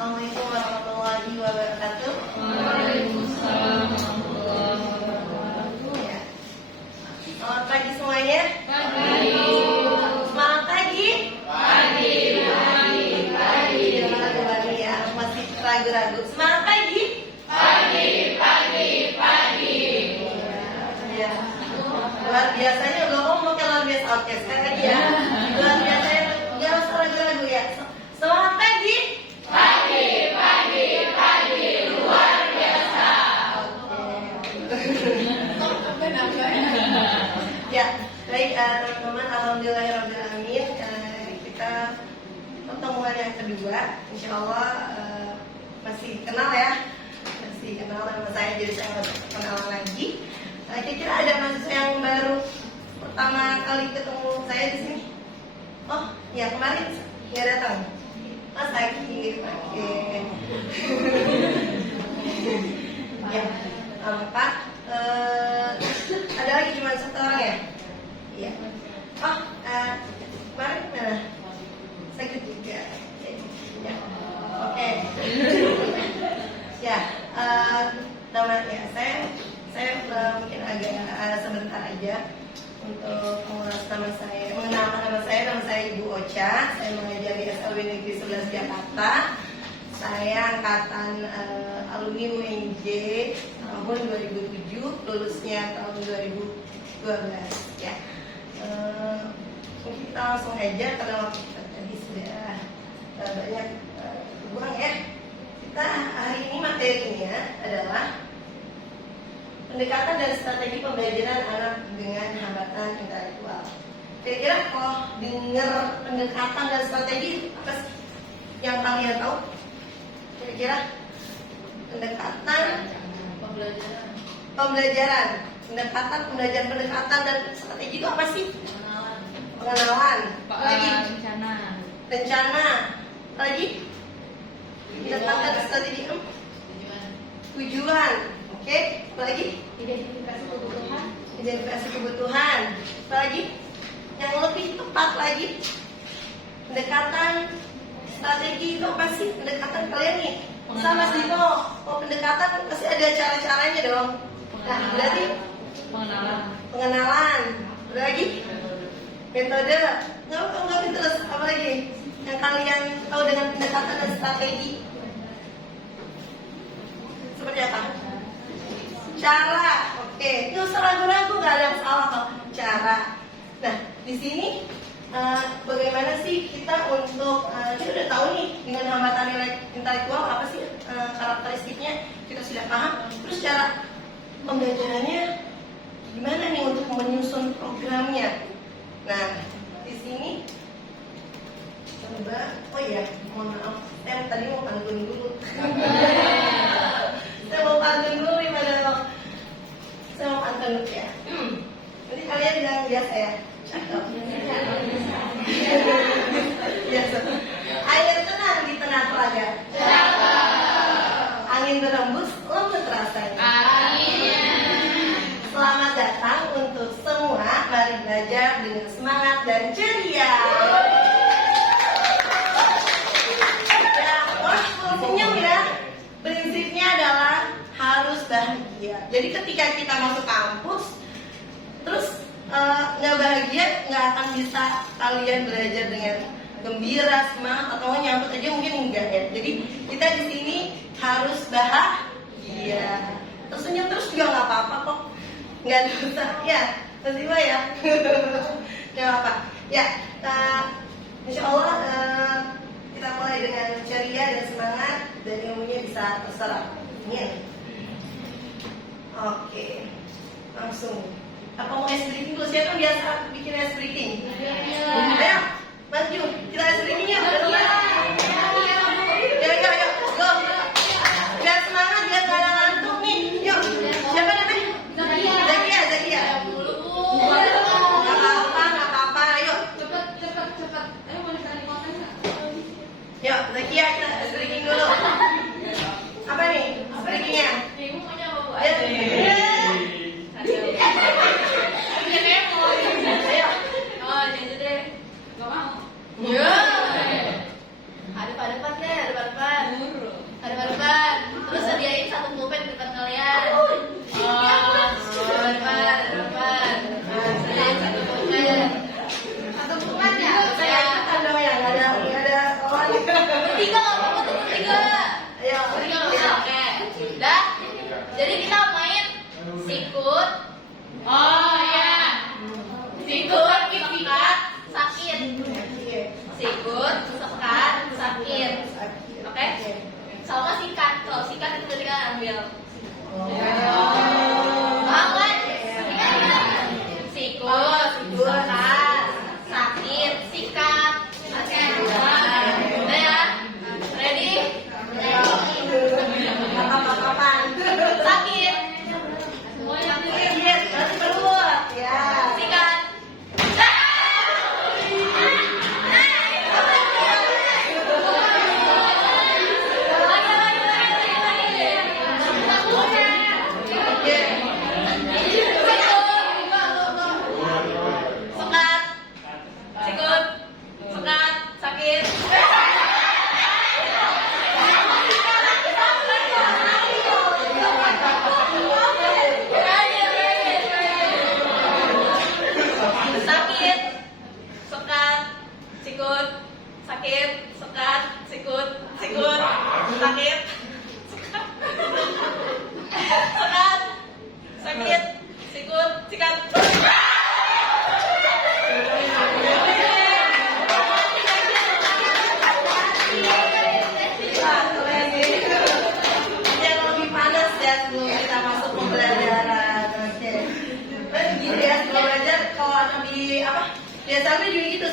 Assalamualaikum warahmatullahi wabarakatuh. Waalaikumsalam warahmatullahi wabarakatuh. Ya. Selamat pagi semuanya. Pagi. Semangat pagi. Pagi. Ragu-ragu ya, masih ragu-ragu. Semangat pagi. Pagi. Ya. Luar biasanya udah ngomong ke luar biasa. Oke, sekali lagi ya. Luar biasanya nggak usah ragu-ragu ya. Semangat pagi. Pagi. Luar biasa. Ya, baik teman-teman, alhamdulillahirobbilalamin. Kita pertemuan yang kedua, insya Allah masih kenal ya, masih kenal nama saya, jadi saya nggak kenalan lagi. Kira-kira ada mahasiswa yang baru pertama kali ketemu saya di sini? Oh, ya kemarin nggak datang. Mas Akif, oke. Ya, Pak. Ada lagi cuma satu orang ya? Iya. Oh, kemarin mana? Sakit juga. Ya. Oke. Ya, namanya saya mungkin agak sebentar aja untuk mengulas nama saya, mengenalkan nama saya. Nama saya Ibu Ocha. Saya mengajar di SLB Negeri 11 Jakarta. Saya angkatan alumni UNJ tahun 2007, lulusnya tahun 2012 ya. Mungkin kita langsung aja karena waktu kita tadi sudah banyak kurang ya. Kita hari ini materinya adalah pendekatan dan strategi pembelajaran anak dengan hambatan intelektual. Kira-kira kalau dengar pendekatan dan strategi apa sih yang kalian tahu? Kira-kira pendekatan pembelajaran pendekatan dan strategi itu apa sih? Pengenalan. Lagi rencana. Lagi pendekatan dan strategi tujuan. Oke, apa lagi? Identifikasi kebutuhan. Apa lagi? Yang lebih tepat lagi, pendekatan strategi itu apa sih? Pendekatan kalian nih sama Mas Dino. Oh, pendekatan pasti ada cara-caranya dong. Nah, berarti pengenalan. Ada lagi? Metode. Nggak terus apa lagi? Yang kalian tahu dengan pendekatan dan strategi? Seperti apa? Cara. Oke, nggak usah ragu-ragu, nggak ada yang salah kok. Cara. Nah, di sini bagaimana sih kita untuk kita udah tahu nih dengan hambatan intelektual apa sih karakteristiknya, kita sudah paham. Terus cara pembelajarannya gimana nih untuk menyusun programnya? Nah, di sini coba, oh iya, mohon maaf, saya tadi mau pantun dulu. Saya mau pantun dulu nih padahal. Saya mau pantun dulu ya. Jadi kalian bilang biasa ya. Cakep. Biasa. Air tenang di tengah telaga. Angin berembus, lembut rasanya. Selamat datang untuk semua. Mari belajar dengan semangat dan ceria. Ya, senyum ya. Prinsipnya adalah harus bahagia. Jadi ketika kita masuk kampus, terus nggak bahagia, nggak akan bisa kalian belajar dengan gembira, semangat, atau nyambut aja mungkin enggak ya. Jadi kita di sini harus bahagia. Tersenyum terus juga nggak apa-apa kok, nggak dosa ya. Terima ya, nggak apa. Ya, insya Allah kita mulai dengan ceria dan semangat dan ilmunya bisa terserap. Ini. Oke, langsung. Apa mau ice breaking dulu? Siapa yang biasa bikin ice breaking? Ayo, maju. Kita ice breaking yuk. Yuk, go. Biar semangat, biar gak ada ngantuk nih. Yuk, siapa namanya? Zakia. Gak apa-apa. Ayo. Cepat. Ayo boleh cari konten nggak? Yuk, Zakia, kita ice breaking dulu. Apa nih? Ice breakingnya? Ibu maunya apa bu? Ayo. Oh, jadi deh. Gak mau. Ya.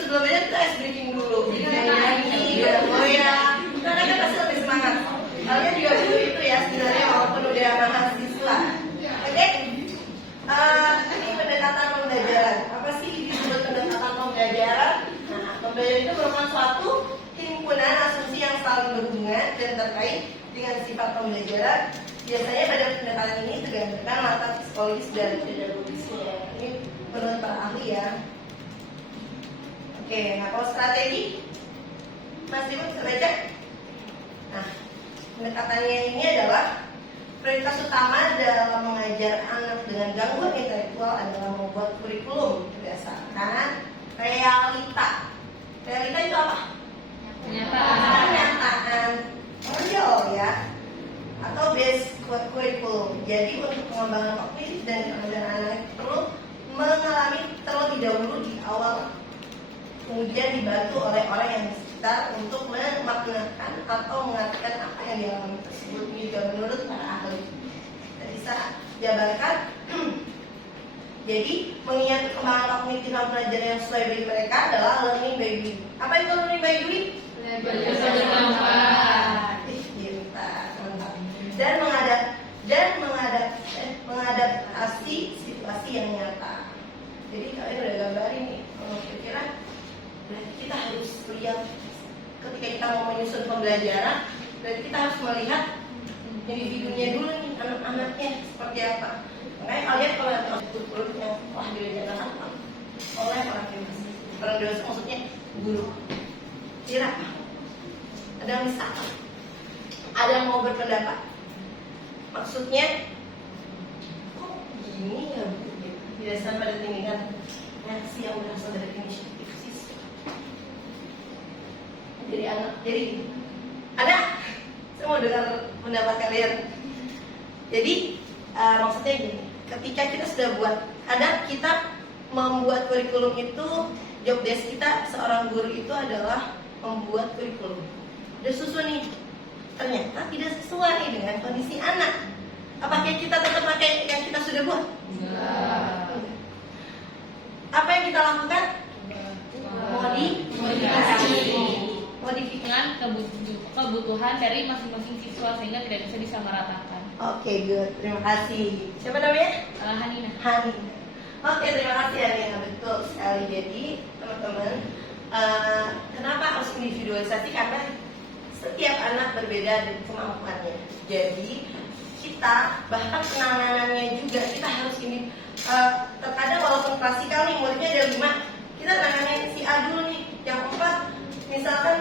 sebelum belajar kita ice breaking dulu. Nyanyi, goyang. Karena kan pasti lebih semangat. Kalian juga dulu itu ya sebenarnya walaupun udah mahasiswa. Oke? Ini pendekatan pembelajaran. Apa sih disebut pendekatan pembelajaran? Nah, pembelajaran itu merupakan suatu himpunan asumsi yang saling berhubungan dan terkait dengan sifat pembelajaran. Biasanya pada pendekatan ini tergantung latar psikologis dan pedagogisnya. Ini menurut para ahli ya. Oke, nah kalau strategi, Mas Dimas bisa baca? Nah, pendekatannya ini adalah prioritas utama dalam mengajar anak dengan gangguan intelektual adalah membuat kurikulum berdasarkan realita. Realita itu apa? Kenyataan real ya, atau base kurikulum. Jadi untuk pengembangan kognitif dan pengajaran anak perlu mengalami terlebih dahulu di awal, kemudian dibantu oleh orang yang di sekitar untuk memaknakan atau mengartikan apa yang dialami tersebut. Ini juga menurut para ahli. Kita bisa jabarkan. Jadi mengingat perkembangan kognitif dan pelajaran yang sesuai bagi mereka adalah learning by doing. Apa itu learning by doing? Dan mengadaptasi situasi yang nyata. Jadi kalian udah gambarin nih, kalau kira-kira kita harus lihat ketika kita mau menyusun pembelajaran, berarti kita harus melihat individunya dulu nih, anak-anaknya seperti apa. Makanya kalian kalau ada guru yang wah diajarkan apa oleh orang dewasa, maksudnya guru, kira ada yang bisa, ada yang mau berpendapat, maksudnya kok gini ya Bu? Berdasarkan pada tindakan reaksi yang berasal dari inisiatif siswa. Jadi anak, jadi ada, saya mau dengar pendapat kalian. Jadi maksudnya gini, ketika kita sudah buat, kita membuat kurikulum itu, job desk kita seorang guru itu adalah membuat kurikulum. Udah susun nih, ternyata tidak sesuai dengan kondisi anak. Apakah kita tetap pakai yang kita sudah buat? Enggak. Apa yang kita lakukan? Modifikasi kebutuhan dari masing-masing siswa sehingga tidak bisa disamaratakan. Oke, good. Terima kasih. Siapa namanya? Hanina. Oke, terima kasih Hanina. Betul sekali. Jadi, teman-teman, kenapa harus individualisasi? Karena setiap anak berbeda dengan kemampuannya. Jadi, kita bahkan penanganannya juga kita harus ini. Terkadang walaupun klasikal nih muridnya ada 5, kita nanganin si A dulu nih, yang 4 misalkan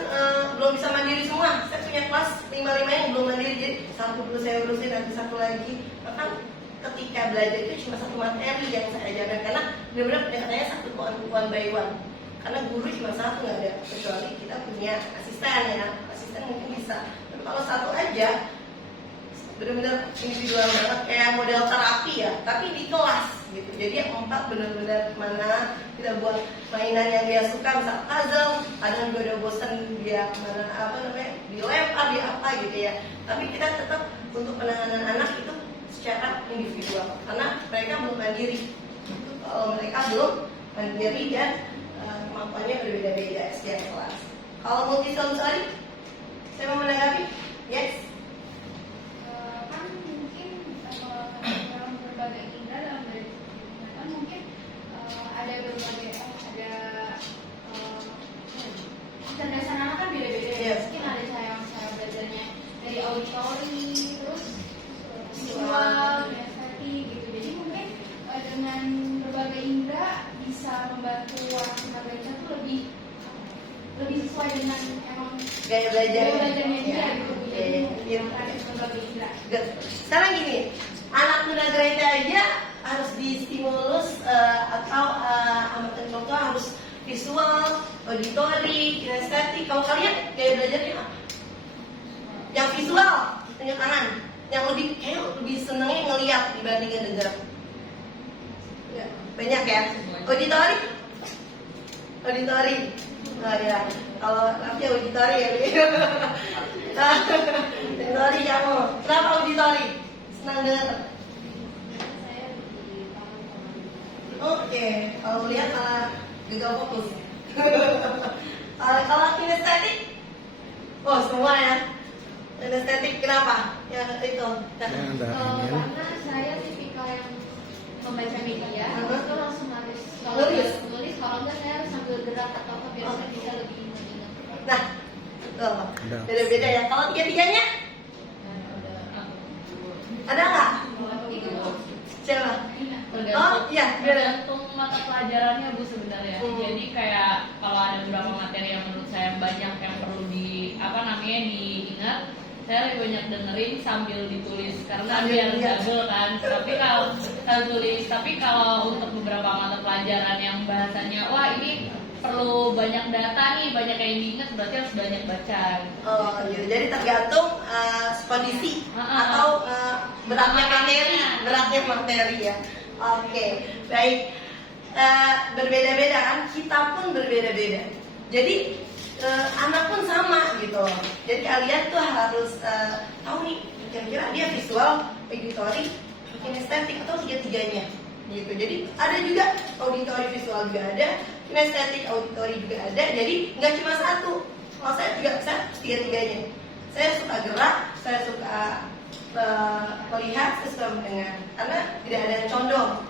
belum bisa mandiri semua. Saya punya kelas 5 yang belum mandiri, jadi satu dulu saya urusin, nanti satu lagi. Bahkan ketika belajar itu cuma satu materi yang saya ajarkan, karena benar-benar pendekatannya satu one by one. Karena guru cuma satu, nggak ada, kecuali kita punya asisten ya, asisten mungkin bisa. Tapi kalau satu aja benar-benar individual banget, kayak model terapi ya, tapi di kelas gitu. Jadi yang 4 benar-benar mana kita buat mainan yang dia suka, misal puzzle, kadang juga udah bosan dia mana dilempar di apa gitu ya. Tapi kita tetap untuk penanganan anak itu secara individual, karena mereka belum mandiri. Kalau mereka belum mandiri dan kemampuannya berbeda-beda setiap kelas. Kalau multisensory, saya mau menanggapi, yes. Berbagai indera dalam belajar mungkin ada berbagai kecerdasan anak kan beda-beda ya. Mungkin ada cara belajarnya dari auditori, terus visual, estetik gitu. Jadi mungkin dengan berbagai indera bisa membantu anak belajar tuh lebih sesuai dengan emang gaya belajarnya dia gitu. Jadi berbagai indera. Sekarang gini, anak tunagrahita aja harus distimulus atau amat intelektual harus visual, auditori, kinestetik. Kalau kalian gaya belajarnya apa? Yang visual, tunjuk tangan. Yang lebih senengnya ngeliat dibandingin dengar. Ya, banyak ya. Auditori? Oh ya, kalau nanti auditori ya. Auditori kamu. Kenapa auditori? Senang dengar. Oke, kalau lihat malah gagal fokus. Kalau kinestetik, oh semua ya. Kinestetik kenapa? Yang itu. Karena saya tipikal yang membaca media, itu langsung harus nulis, kalau enggak saya harus sambil gerak atau apa biar saya bisa lebih mengingat. Nah, betul. Beda-beda ya. Kalau tiga-tiganya ada nggak? Itu Siapa? Tergantung, iya, tergantung mata pelajarannya Bu sebenarnya. Jadi kayak kalau ada beberapa materi yang menurut saya banyak yang perlu diingat, saya lebih banyak dengerin sambil ditulis karena biar double kan. Tapi kalau untuk beberapa mata pelajaran yang bahasanya wah ini perlu banyak data nih, banyak yang diingat, berarti harus banyak baca. Oh, gitu. Jadi tergantung kondisi atau beratnya materi ya. Oke, baik. Berbeda-beda kan, kita pun berbeda-beda. Jadi anak pun sama gitu. Jadi kalian tuh harus tahu nih kira-kira dia visual, auditory, kinestetik atau tiga-tiganya gitu. Jadi ada juga auditory visual juga ada, kinestetik auditory juga ada. Jadi nggak cuma satu. Kalau saya tiga-tiganya. Saya suka gerak, saya suka melihat, saya suka mendengar. Karena tidak ada yang condong.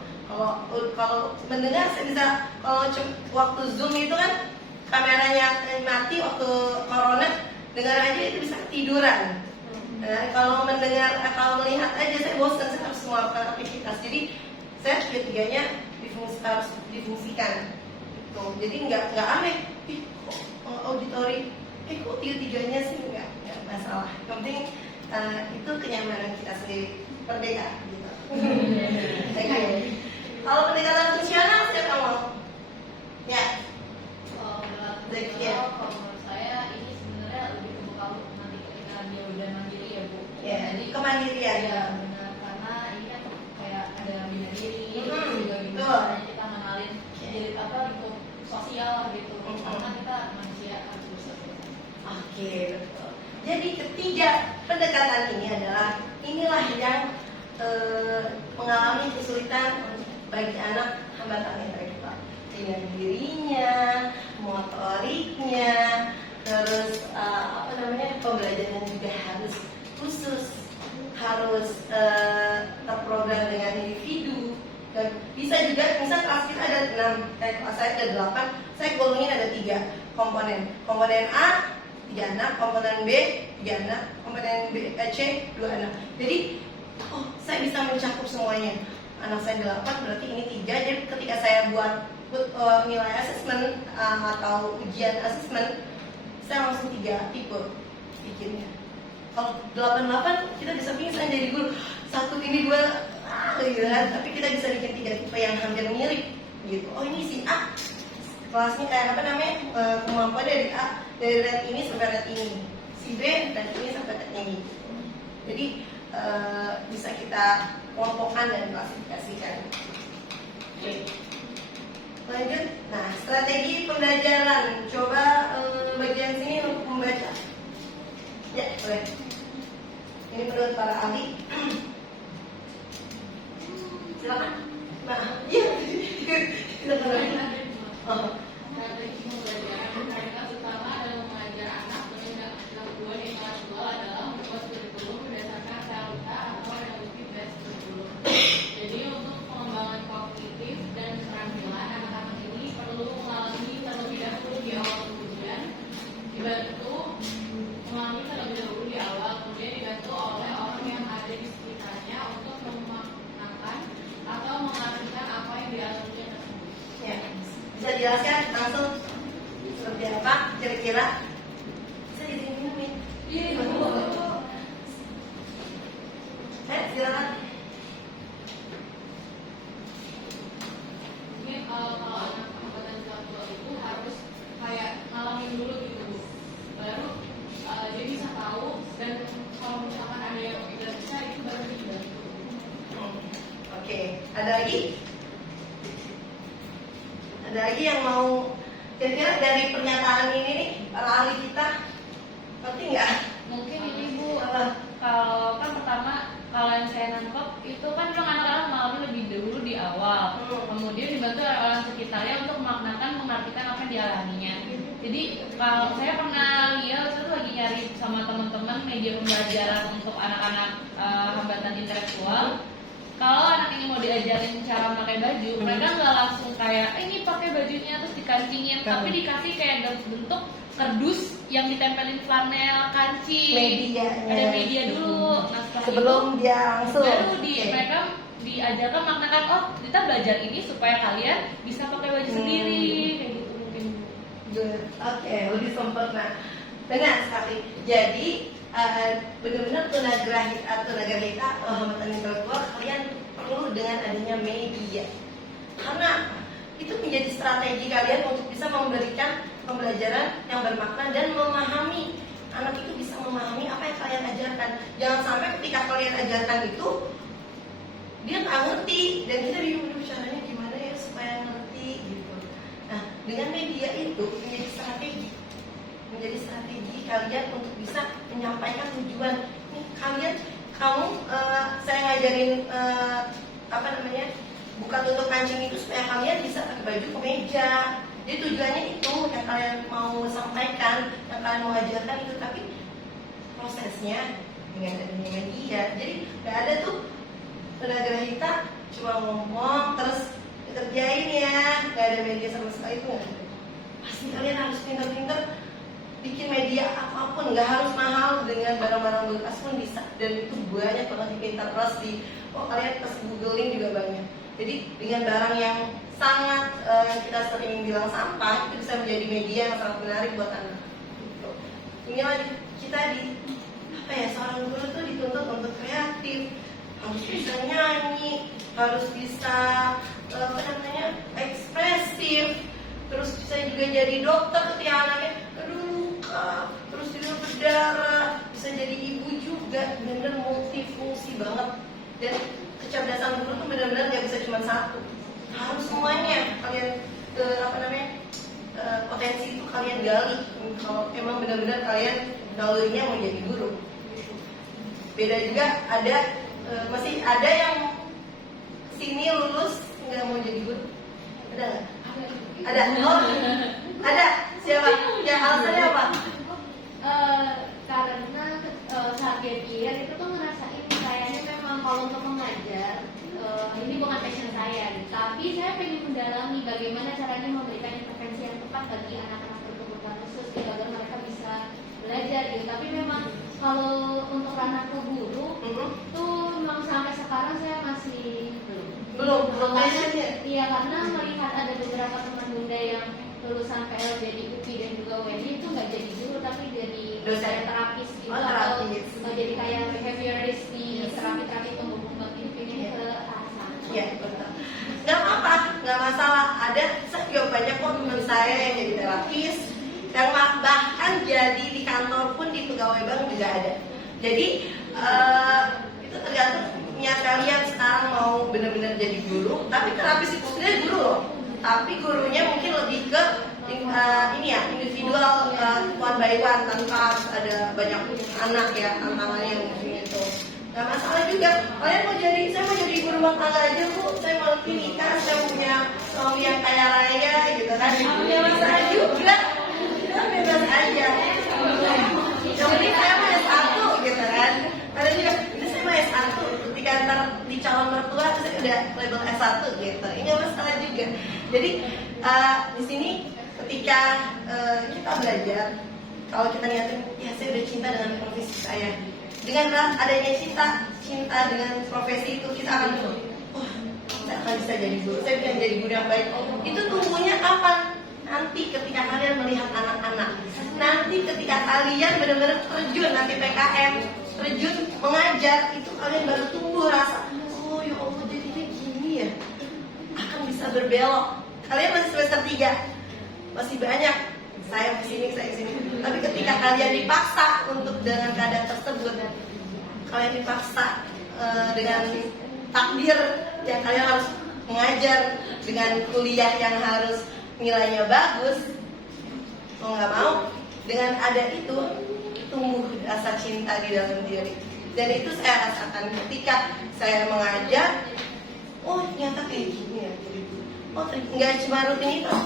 Kalau mendengar saya bisa, kalau waktu Zoom itu kan kameranya mati waktu corona, dengar aja itu bisa ketiduran. Nah, kalau melihat aja saya bosan, saya harus melakukan aktivitas. Jadi saya tiga-tiganya harus difungsikan. Gitu. Jadi nggak aneh. Auditory, kok tiga-tiganya sih nggak masalah. Yang penting itu kenyamanan kita sendiri, merdeka gitu. Okay. Kalau pendekatan fungsional siapa mau? Ya. kalau menurut saya ini sebenarnya lebih ke bekal nanti ketika dia udah mandiri ya Bu. Ya, Jadi kemandirian. ya benar, karena ini kan kayak ada bina diri, terus juga betul. gimana kita ngenalin lingkup sosial gitu. Karena kita manusia harus bersosialisasi. Oke, betul. Jadi ketiga pendekatan ini inilah yang mengalami kesulitan bagi anak hambatan intelektual. Dengan dirinya, motoriknya, terus pembelajaran juga harus khusus, harus terprogram dengan individu. Dan bisa juga, misal kelas kita ada 6, kelas saya ada 8, saya golongin ada 3 komponen. Komponen A 3 anak, komponen B 3 anak, komponen C 2 anak. Jadi, saya bisa mencakup semuanya. Anak saya 8, berarti ini 3. Jadi ketika saya buat nilai asesmen atau ujian asesmen, saya langsung 3 tipe bikinnya. Kalau 88 kita bisa pingsan jadi guru. 1 ini 2 gitu kan. Tapi kita bisa bikin 3 tipe yang hampir mirip gitu. Oh ini si A kelasnya kayak kemampuan dari A, dari red ini sampai red ini. Si B red ini sampai red ini. Jadi bisa kita kelompokkan dan klasifikasikan. Oke. Lanjut. Nah, strategi pembelajaran. Coba bagian sini untuk membaca. Ya, boleh. Ini menurut para ahli. Silakan. Nah, iya. Strategi pembelajaran mereka utama adalah mengajar anak dengan gangguan intelektual adalah membuat kurikulum berdasarkan realita atau reality-based kurikulum. Jadi untuk pengembangan kognitif dan keterampilan anak-anak ini perlu mengalami terlebih dahulu di awal ujian, kemudian dibantu oleh orang yang ada di sekitarnya untuk memaknakan atau mengartikan apa yang dialami tersebut. Ya, bisa dijelaskan langsung seperti apa kira-kira? Bisa ditimbulin. Iya, Silakan. ini kalau anak hambatan intelektual itu harus kayak ngalamin dulu gitu Bu. Baru dia bisa tahu, dan kalau misalkan ada yang tidak bisa itu baru dibantu. Oke, ada lagi? Ada lagi yang mau kira-kira dari pernyataan ini nih para ahli kita penting nggak? Mungkin ini Bu, kalau kan pertama kalau yang saya nangkep itu kan memang anak-anak mengalami lebih dulu di awal, kemudian dibantu oleh orang sekitarnya untuk memaknakan, mengartikan apa yang dialaminya. sama teman-teman media pembelajaran untuk anak-anak hambatan intelektual. Kalau anak ini mau diajarin cara pakai baju, mereka nggak langsung kayak ini pakai bajunya terus dikancingin, tapi dikasih kayak bentuk kardus yang ditempelin flanel, kancing, ada media dulu. Nah sebelum dia langsung baru mereka diajarkan maknakan, oh kita belajar ini supaya kalian bisa pakai baju sendiri kayak gitu mungkin. Oke, lebih sempurna. Benar sekali. Jadi benar-benar tunagrahita hambatan intelektual kalian perlu dengan adanya media, karena itu menjadi strategi kalian untuk bisa memberikan pembelajaran yang bermakna dan memahami, anak itu bisa memahami apa yang kalian ajarkan. Jangan sampai ketika kalian ajarkan itu dia nggak ngerti dan kita bingung caranya gimana ya supaya ngerti gitu. Nah dengan media itu menjadi strategi kalian untuk bisa menyampaikan tujuan. Nih saya ngajarin buka tutup kancing itu supaya kalian bisa pakai baju kemeja. Jadi tujuannya itu yang kalian mau sampaikan, yang kalian mau ajarkan itu, tapi prosesnya dengan adanya media. Jadi nggak ada tuh tunagrahita cuma ngomong terus dikerjain ya, nggak ada media sama sekali itu. Pasti kalian harus pintar-pintar bikin media apapun, nggak harus mahal, dengan barang-barang bekas pun bisa, dan itu banyak banget di Pinterest, kalian pas googling juga banyak. Jadi dengan barang yang sangat kita sering bilang sampah, itu bisa menjadi media yang sangat menarik buat anak. Gitu. Inilah kita seorang guru tuh dituntut untuk kreatif, harus bisa nyanyi, harus bisa ekspresif, terus bisa juga jadi dokter ketika anaknya terus juga berdarah, bisa jadi ibu juga, benar-benar multifungsi banget. Dan kecerdasan guru tuh benar-benar nggak bisa cuma satu, harus semuanya kalian potensi itu kalian gali. Kalau emang benar-benar kalian dahulunya mau jadi guru. Beda juga masih ada yang sini lulus nggak mau jadi guru, ada nggak? Ada. Oh, ada. Siapa? Ya alasannya apa? Karena saat gap year itu tuh ngerasain kayaknya memang kalau untuk mengajar ini bukan passion saya, tapi saya pengen mendalami bagaimana caranya memberikan intervensi yang tepat bagi anak-anak berkebutuhan khusus agar mereka bisa belajar gitu. Tapi memang kalau untuk ranah ke guru tuh memang sampai sekarang saya masih belum iya, karena melihat ada beberapa teman bunda yang lulusan PL jadi UPI dan juga UNI itu nggak jadi guru tapi jadi dosen terapis gitu, atau jadi kayak behaviorist di terapi pembentuk ini pengen ke arah sana. Iya betul. Nggak apa-apa, nggak masalah. Saya juga banyak kok teman saya yang jadi terapis, yang bahkan jadi di kantor pun di pegawai bank juga ada. Jadi itu tergantung niat kalian sekarang mau benar-benar jadi guru, tapi terapis itu sebenarnya guru loh. Tapi gurunya mungkin lebih ke individual, one by one, tanpa harus ada banyak anak ya, tantangannya mungkin itu. Gak masalah juga. Kalian saya mau jadi guru rumah tangga aja bu, saya mau nikah, saya punya suami yang kaya raya gitu kan. Bisa juga, kita bebas aja. Yang penting saya mau S1 gitu kan. Ada juga, ini saya mau S1. Ketika ntar di calon mertua saya udah label S1 gitu. Ini gak masalah juga. Jadi di sini ketika kita belajar, kalau kita niatin, ya saya udah cinta dengan profesi saya. Dengan adanya cinta dengan profesi itu, kita akan saya akan bisa jadi guru, saya bisa jadi guru yang baik. Itu tumbuhnya kapan? Nanti ketika kalian melihat anak-anak, nanti ketika kalian benar-benar terjun nanti PKM, terjun mengajar, itu kalian baru tumbuh rasa, oh ya Allah jadinya gini ya, akan bisa berbelok. Kalian masih semester 3, masih banyak saya kesini. Tapi ketika kalian dipaksa untuk dengan keadaan tersebut, kalian dipaksa dengan takdir yang kalian harus mengajar, dengan kuliah yang harus nilainya bagus, mau nggak mau, dengan ada itu tumbuh rasa cinta di dalam diri. Dan itu saya rasakan ketika saya mengajar. Oh ternyata kayak gini ya. Oh nggak cuma rutin itu,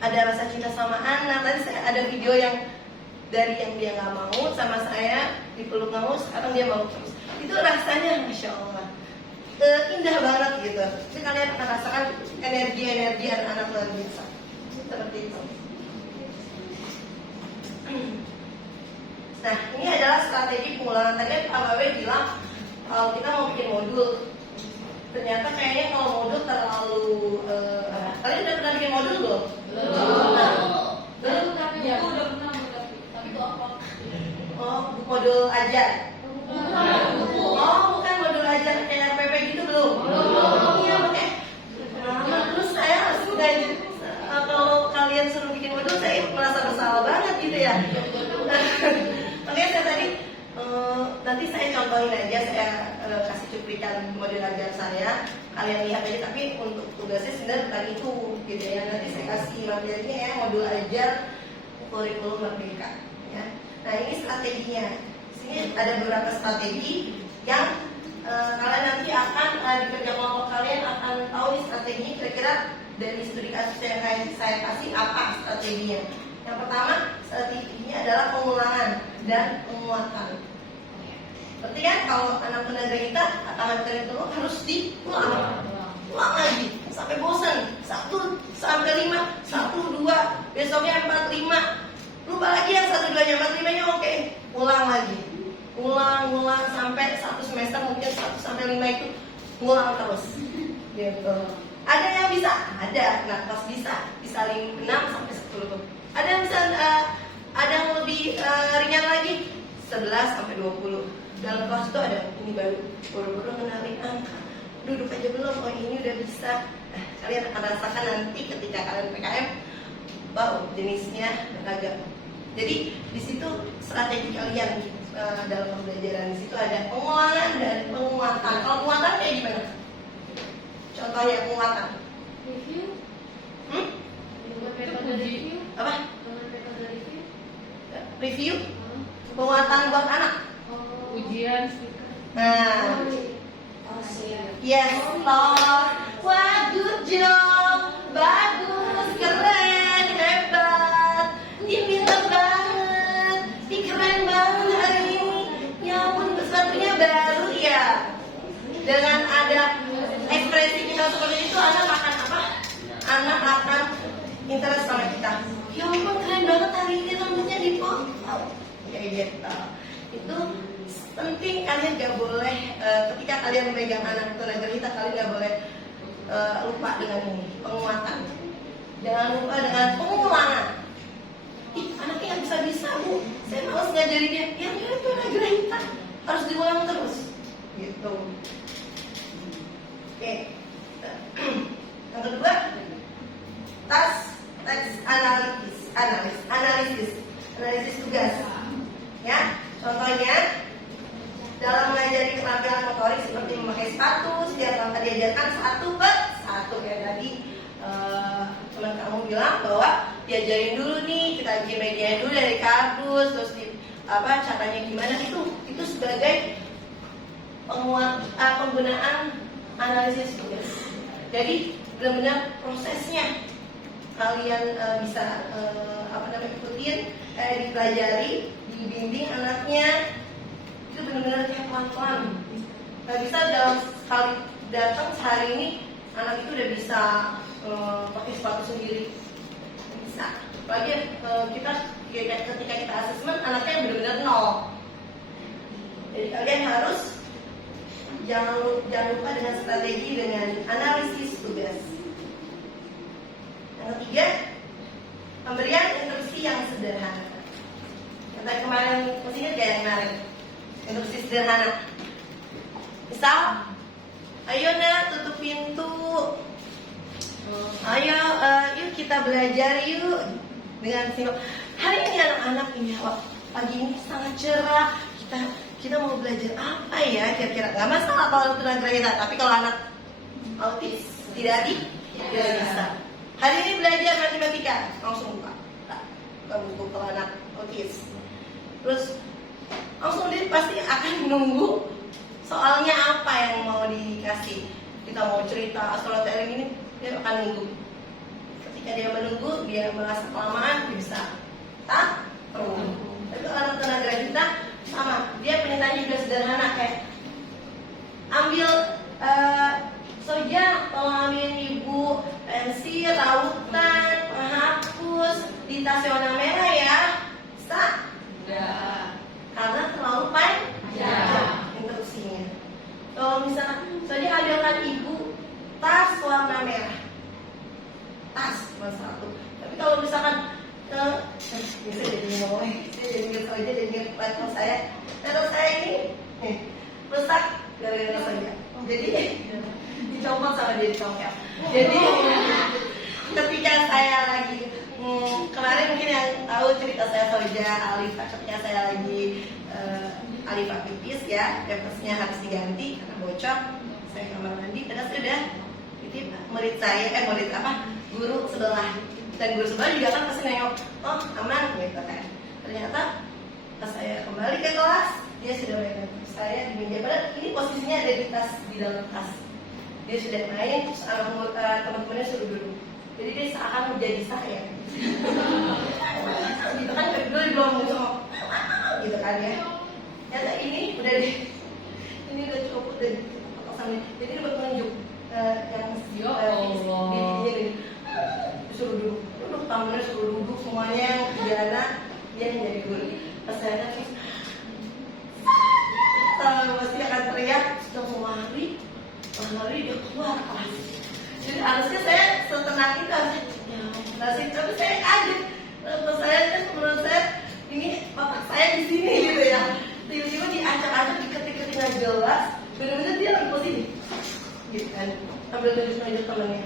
ada rasa cinta sama anak. Tadi saya ada video yang dari yang dia nggak mau sama saya dipeluk nggak mau, sekarang dia mau terus. Itu rasanya masya Allah indah banget gitu. Jadi kalian akan rasakan energi anak-anak luar biasa seperti itu. Nah, ini adalah strategi pengulangan. Tadi Pak Bawe bilang kalau kita mau bikin modul, ternyata kayaknya kalau modul terlalu kalian udah pernah bikin modul belum? Belum. Ya, aku udah pernah, tapi itu apa? Oh, modul ajar. Oh, bukan modul ajar kayak RPP gitu belum? Iya, oke. Terus saya harus ngajar. Kalau kalian suruh bikin modul, saya merasa bersalah banget gitu ya. Oke, saya tadi nanti saya contohin aja, saya kasih cuplikan modul ajar saya, kalian lihat aja. Tapi untuk tugasnya sebenarnya bukan itu, gitu ya. Nanti saya kasih materinya ya, modul ajar kurikulum merdeka. Ya. Nah ini strateginya. Sini ada beberapa strategi yang kalian nanti akan di kerja kelompok kalian akan tahu nih strateginya kira-kira dari studi kasus yang saya kasih apa strateginya. Yang pertama strateginya adalah pengulangan dan penguatan. Berarti kan kalau anak tunagrahita akan harus diulang lagi sampai bosan. 1 sampai 5, 1, 2, besoknya 4, 5. Lupa lagi yang 1, 2 nya, 4, 5 nya oke. Ulang lagi. Ulang sampai 1 semester mungkin 1 sampai 5 itu ngulang terus. Gitu. Ada yang bisa? Ada. Nah, kelas bisa 6 sampai 10. Ada yang bisa ada yang lebih ringan lagi 11 sampai 20. Dalam kelas itu ada ini baru mengenalin angka. Duduk aja belum, oh ini udah bisa. Nah, kalian akan rasakan nanti ketika kalian PKM, wow, jenisnya beragam. Jadi di situ strategi kalian dalam pembelajaran, di situ ada pengulangan dan penguatan. Kalau penguatan kayak gimana? Contohnya penguatan. Review. Metode review. Apa? Metode review. Review. Penguatan buat anak. Ujian stiker. Nah, Oh, siap. yes, Lord. Wah, good job. Bagus, keren, hebat. Pintar banget. Keren banget hari ini. Ya ampun, sepatunya baru ya. Dengan ada ekspresi kita seperti itu, anak akan apa? Anak akan interest sama kita. Ya ampun, keren banget hari ini rambutnya dipotong. Ya gitu. Itu penting, kalian gak boleh ketika kalian memegang anak tunagrahita, kalian gak boleh lupa dengan ini penguatan. Jangan lupa dengan pengulangan. Ih, anaknya nggak bisa Bu, saya malas ngajarin dia. Ya dia tunagrahita harus diulang terus. Gitu. Oke. Yang kedua, teks analisis tugas. Ya, contohnya dalam mengajari keterampilan motorik seperti memakai sepatu, setiap langkah diajarkan 1 per 1 kayak tadi teman kamu bilang bahwa diajarin dulu nih, kita bikin medianya dulu dari kardus, terus caranya gimana, itu sebagai penggunaan analisis tugas. Jadi benar-benar prosesnya kalian bisa ikutin, dipelajari, dibimbing anaknya. Itu benar-benar kayak pelan-pelan. Gak bisa dalam sekali datang sehari ini anak itu udah bisa pakai sepatu sendiri. Bisa. Apalagi ketika kita asesmen anaknya benar-benar 0. Jadi kalian harus jangan lupa dengan strategi dengan analisis tugas. Yang ketiga, pemberian instruksi yang sederhana. Yang tadi kemarin masih ingat gak yang kemarin? Instruksi sederhana. Misal, ayo nak tutup pintu. Ayo, yuk kita belajar yuk. Dengan simpel. Hari ini anak-anak ini pagi ini sangat cerah. Kita mau belajar apa ya kira-kira? Gak masalah kalau tunagrahita, tapi kalau anak autis tidak bisa. Hari ini belajar matematika, langsung buka buku kalau anak autis. Terus langsung dia pasti akan menunggu soalnya apa yang mau dikasih. Kita mau cerita storytelling ini, dia akan nunggu. Ketika dia menunggu, dia merasa kelamaan, dia bisa tahu. Tapi kalau anak tunagrahita sama, dia perintahnya juga sederhana kayak ambil Soja, tolong ambilin ibu pensil, rautan, penghapus di tas warna merah ya. Bisa? Udah. Karena terlalu panjang instruksinya. Kalau misalnya Soja ambilkan ibu tas warna merah, tas cuma satu. Tapi kalau misalkan bisa jadi ngomong, saya jadi nggak aja jadi laptop saya. Laptop saya ini rusak gara-gara Soja. Jadi dicopot sama dia dicopot. Jadi ketika saya lagi kemarin mungkin yang tahu cerita saya Soja Alifa, ketika saya lagi Alifa pipis ya, pempesnya harus diganti karena bocor. Saya kamar mandi, terus sudah titip guru sebelah, dan guru sebelah juga kan pasti nengok, oh aman gitu kan. Ternyata pas saya kembali ke kelas dia sudah main saya di meja, padahal ini posisinya ada di tas, di dalam tas. Dia sudah main, terus teman-temannya suruh duduk. Jadi dia seakan menjadi saya. Gitu kan, dulu belum ngomong gitu kan ya. Ternyata ini udah cukup dan jadi dia buat menunjuk yang disuruh duduk, tamunya suruh duduk semuanya yang pidana, dia yang jadi guru. Pas saya lihat pasti akan teriak, sudah mau lari dia keluar kelas. Jadi harusnya saya setenang itu harusnya, tapi saya kaget. Pas saya kan menurut saya ini bapak saya di sini gitu ya. Tiba-tiba diacak-acak, diketik-ketik nggak jelas. Benar-benar dia lagi positif, gitu kan. Ambil tunjuk-tunjuk temennya.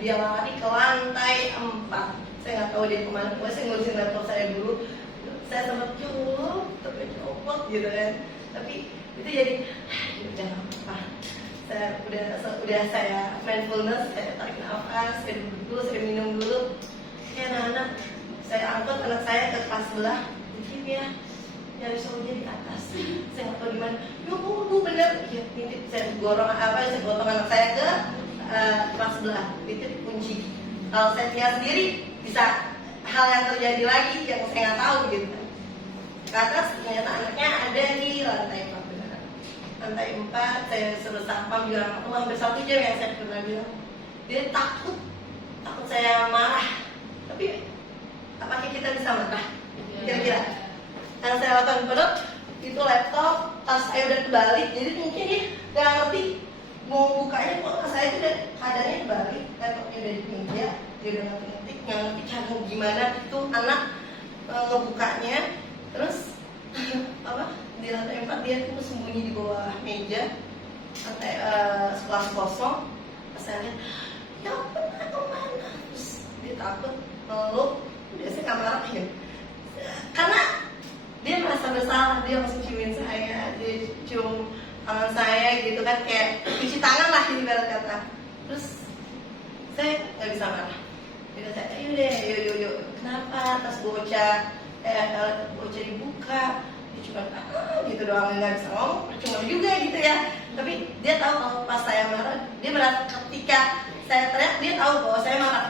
Dia lari ke lantai 4. Saya nggak tahu dia kemana. Pokoknya saya ngurusin laptop saya dulu. Saya sempat copot gitu kan. Tapi itu jadi udah apa? Saya udah saya mindfulness, saya tarik nafas, saya duduk dulu, saya minum dulu. Kayak anak-anak, saya angkut anak saya ke kelas sebelah, titip ya, nyari Soja di atas. Saya nggak tahu gimana. Bu bener, ya titip. Saya gotong anak saya ke kelas sebelah, titip kunci. Kalau saya tinggal sendiri, bisa hal yang terjadi lagi yang saya nggak tahu gitu. Ke atas ternyata anaknya ada di lantai 4 benar. Lantai 4 saya suruh satpam bilang aku hampir 1 jam yang saya pernah bilang. Dia takut saya marah. Tapi apakah kita bisa marah? Kira-kira yang saya lakukan perut itu laptop, tas saya udah kebalik, jadi mungkin dia nggak ngerti mau bukanya kok saya itu udah keadaannya kebalik, laptopnya udah di meja, dia udah ngerti cara gimana itu anak ngebukanya. Terus di lantai 4 dia tuh sembunyi di bawah meja, lantai kelas kosong. Pas saya lihat, ya kemana? Terus dia takut, meluk, biasanya nggak marah ya, karena dia merasa bersalah, dia langsung ciumin saya, dia cium tangan saya gitu kan, kayak cuci tangan lah ibarat kata. Terus saya nggak bisa marah. Jadi saya, yuk, kenapa tas bocah dibuka? Dia cuma gitu doang, nggak bisa ngomong, percuma juga gitu ya. Tapi dia tahu kalau pas saya marah, dia merasa ketika saya teriak dia tahu bahwa saya marah.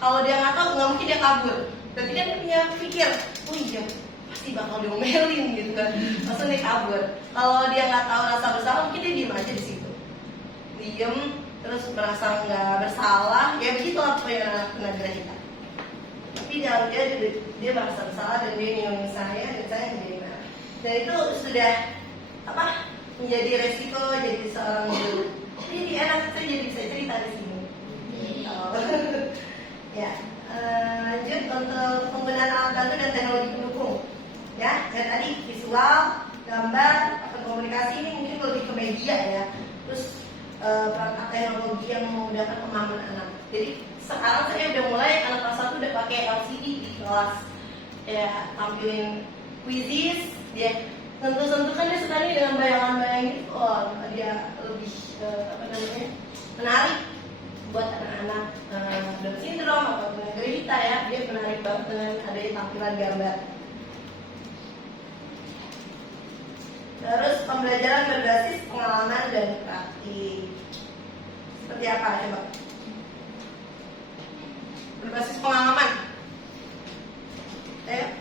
Kalau dia nggak tahu, nggak mungkin dia kabur. Berarti kan dia punya pikir, oh iya pasti bakal diomelin gitu kan, langsung dia kabur. Kalau dia nggak tahu rasa bersalah, mungkin dia diem aja di situ, diem terus merasa nggak bersalah. Ya begitulah anak tunagrahita. Tapi dalam dia merasa bersalah dan dia nyuruh saya dan saya menjadi marah. Dan itu sudah menjadi resiko jadi seorang guru. Jadi enak saya jadi bisa cerita di sini. Ya, lanjut untuk penggunaan alat bantu dan teknologi pendukung. Ya, yang tadi visual, gambar, komunikasi ini mungkin lebih ke media ya. Terus perangkat teknologi yang memudahkan pemahaman anak. Jadi sekarang saya udah mulai anak kelas 1 udah pakai LCD di kelas. Ya, tampilin quizzes, dia sentuh-sentuh kan dia sekali dengan bayangan-bayangan gitu. Oh, dia lebih menarik buat anak-anak Down syndrome atau tunagrahita ya. Dia menarik banget dengan adanya tampilan gambar. Terus pembelajaran berbasis pengalaman dan praktik. Seperti apa coba? Berbasis pengalaman.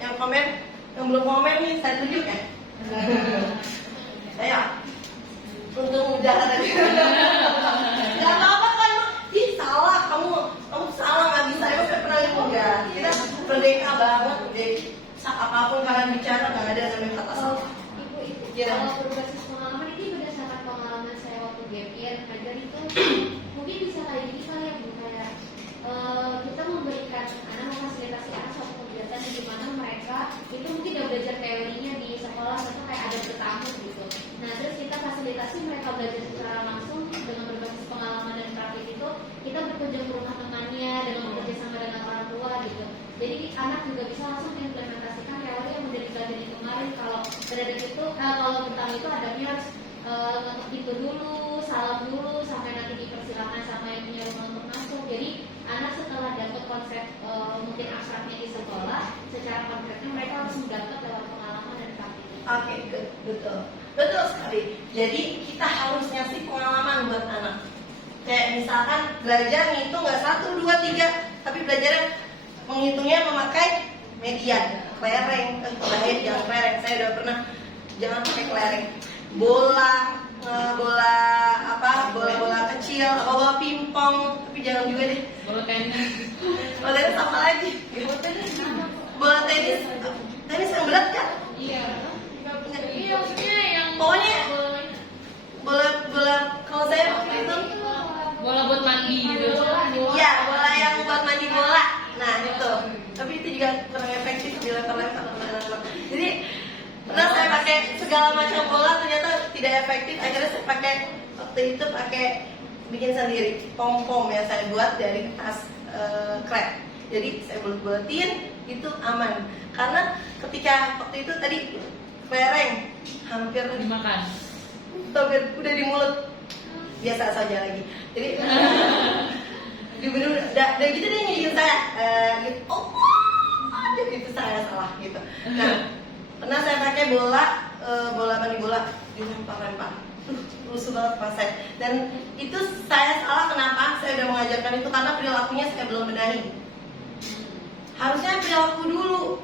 yang komen, yang belum komen nih saya tunjuk ya. Ayo, untuk mudah tadi. Gak apa-apa kan, ih salah kamu salah nggak bisa. Emang saya pernah enggak? Kita merdeka banget. Jadi apapun kalian bicara nggak ada namanya kata salah. Ibu, Iya. kalau berbasis pengalaman ini berdasarkan pengalaman saya waktu gap year ngajar itu mungkin bisa kayak gini kali ya Bu, kayak kita memberikan anak, memfasilitasi anak suatu kegiatan di mana mereka itu mungkin udah belajar teorinya di sekolah atau kayak ada bertamu gitu. Nah terus kita fasilitasi mereka belajar secara langsung dengan berbasis pengalaman dan praktik itu, kita berkunjung ke rumah temannya dengan bekerja sama dengan orang tua gitu. Jadi anak juga bisa langsung mengimplementasikan teori yang udah dipelajari kemarin. Kalau terhadap itu, kalau tentang itu adabnya harus ngetok pintu dulu, salam dulu, sampai nanti dipersilakan sama yang punya rumah untuk masuk. Jadi anak setelah dapat konsep mungkin abstraknya di sekolah, secara konkretnya mereka langsung dapat lewat pengalaman dan praktik. Oke, betul sekali. Jadi kita harus ngasih pengalaman buat anak. Kayak misalkan belajar ngitung nggak 1, 2, 3, tapi belajar menghitungnya memakai media, kelereng, bahaya jangan kelereng. Saya udah pernah, jangan pakai kelereng. Bola kecil, apa bola pingpong, tapi jangan juga deh. Bola tenis. Bola tenis sama lagi. Bola tenis yang berat kan? Iya. Iya maksudnya yang Pokoknya bola kalau saya waktu itu bola buat mandi gitu. iya, bola yang buat mandi bola. Nah itu, tapi itu juga kurang efektif dilempar-lempar sama anak-anak. Jadi pernah saya pakai segala macam bola, ternyata tidak efektif. Akhirnya saya pakai waktu itu bikin sendiri pom-pom yang saya buat dari kertas krep. Jadi saya bulet-buletin, itu aman. Karena ketika waktu itu tadi kelereng hampir Dimakan. udah di mulut, biasa saja lagi. Jadi udah gitu dia ngiriin saya, gitu. Ada itu saya salah gitu. Nah, pernah saya pakai bola mani bola dilempar-lempar, rusuh banget pas saya. Dan itu saya salah kenapa? Saya udah mengajarkan itu karena perilakunya saya belum benahi. Harusnya perilaku dulu.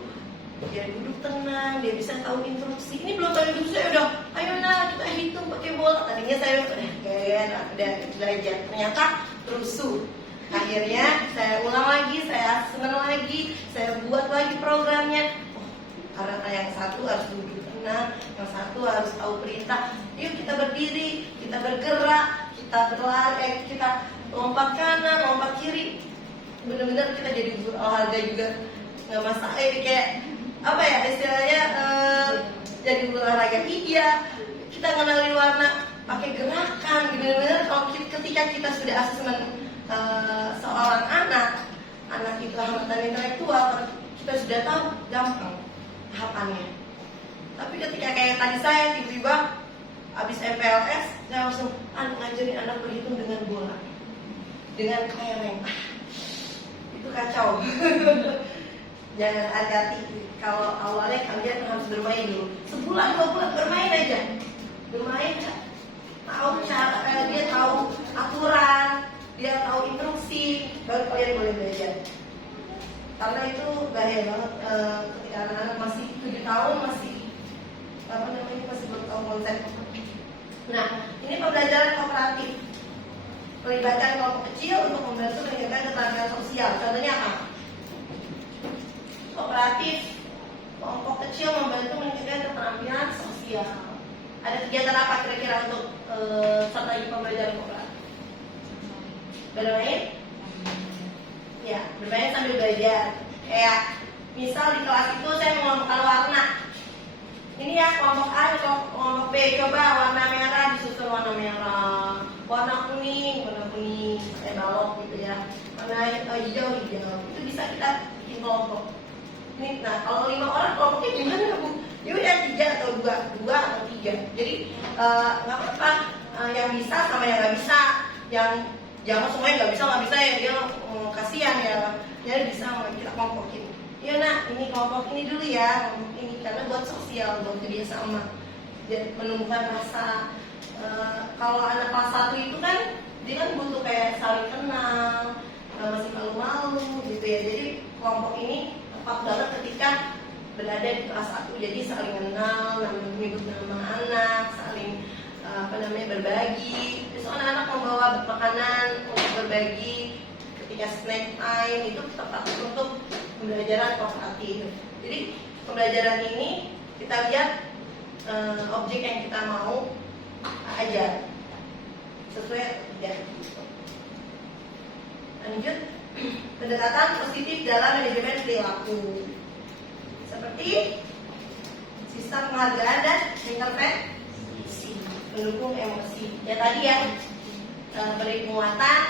Dia duduk tenang, dia bisa tahu instruksi. Ini belum tahu instruksi, saya udah, ayo nah kita hitung pakai bola. Tadinya saya udah belajar, ternyata rusuh. Akhirnya saya ulang lagi, saya asesmen lagi, saya buat lagi programnya. Karena yang satu harus duduk tenang, yang satu harus tahu perintah. Yuk kita berdiri, kita bergerak, kita berlari, kita lompat kanan, lompat kiri. Bener-bener kita jadi guru olahraga juga nggak masalah. Kayak apa ya istilahnya, jadi guru olahraga. Iya, kita ngenalin warna pakai gerakan. Bener-bener kalau ketika kita sudah asesmen seorang anak itu hambatan intelektual, kita sudah tahu gampang tahapannya. Tapi ketika kayak tadi saya tiba-tiba habis MPLS, saya langsung ngajarin anak berhitung dengan bola, dengan kelereng. Itu kacau. Jangan, hati-hati. Kalau awalnya kalian harus bermain dulu, sebulan 2 bulan bermain aja, tahu cara, dia tahu aturan, dia tahu instruksi, baru kalian boleh belajar. Karena itu bahaya banget ketika anak-anak masih 7 tahun masih belum tahu konsep. Nah, ini pembelajaran kooperatif, melibatkan kelompok kecil untuk membantu meningkatkan keterampilan sosial. Contohnya apa? Kooperatif kelompok kecil membantu meningkatkan keterampilan sosial. Ada kegiatan apa kira-kira untuk strategi pembelajaran kooperatif? Bermain? Ya, bermain sambil belajar. Kayak misal di kelas itu saya mengelompokkan warna. Ini ya kelompok A, kelompok B. Coba warna merah disusun warna merah, warna kuning pakai balok gitu ya. Warna hijau. Itu bisa kita bikin kelompok. Ini, nah kalau 5 orang kelompoknya gimana Bu? Ya udah 3 atau 2 atau 3. Jadi nggak apa-apa. Yang bisa sama yang nggak bisa. Yang jangan semuanya nggak bisa ya, dia kasihan ya. Jadi bisa kita kelompokin. Ya nak, ini kelompok ini dulu ya, kelompok ini karena buat sosial, buat kerjasama, dan menumbuhkan rasa. Kalau anak kelas 1 itu kan dia kan butuh kayak saling kenal, masih malu-malu gitu ya. Jadi kelompok ini tepat banget ketika berada di kelas 1, jadi saling kenal, menyebut nama anak, saling berbagi. Besok anak-anak membawa makanan untuk berbagi ketika snack time, itu tepat untuk pembelajaran kooperatif. Jadi pembelajaran ini kita lihat objek yang kita mau ajar sesuai ya. Lanjut, pendekatan positif dalam manajemen perilaku seperti sistem penghargaan dan intervensi pendukung emosi. Ya tadi ya, beri penguatan,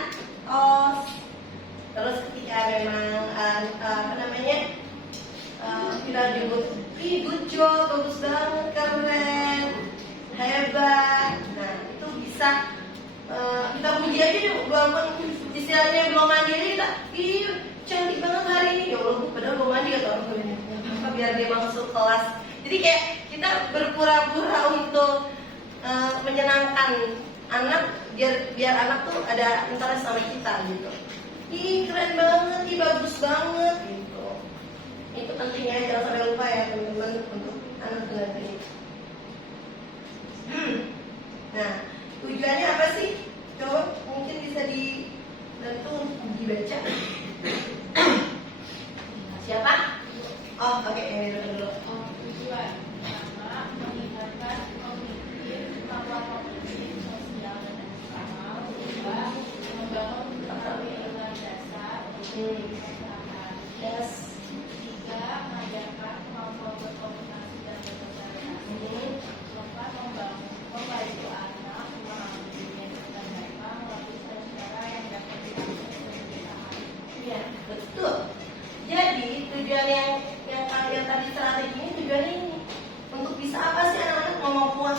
terus ketika memang kita nyebut, good job, bagus banget, keren, hebat. Nah itu bisa kita puji aja deh, walaupun istilahnya belum mandiri, kita, cantik banget hari ini. Ya Allah, padahal belum mandi atau apa, biar dia masuk kelas. Jadi kayak kita berpura-pura untuk menyenangkan anak, biar anak tuh ada interest sama kita gitu. Keren banget, bagus banget gitu. Itu pentingnya, jangan sampai lupa ya teman-teman untuk anak dengan ini. Nah, tujuannya apa sih? Coba mungkin bisa dibantu dibaca. Siapa? Oh, oke, ini dulu. Tujuan pertama, meningkatkan kognitif, kemampuan sosial dan emosional. Kedua, membangun keterampilan dasar untuk kesehatan. Yes. Tiga, mengajarkan kemampuan berkomunikasi dan bersosialisasi. Keempat, membantu anak memahami dunia sekitar mereka melalui cara-cara yang dapat diakses dan dipahami. Iya, betul. Jadi tujuan yang tadi strategi ini, tujuannya ini untuk bisa apa sih anak-anak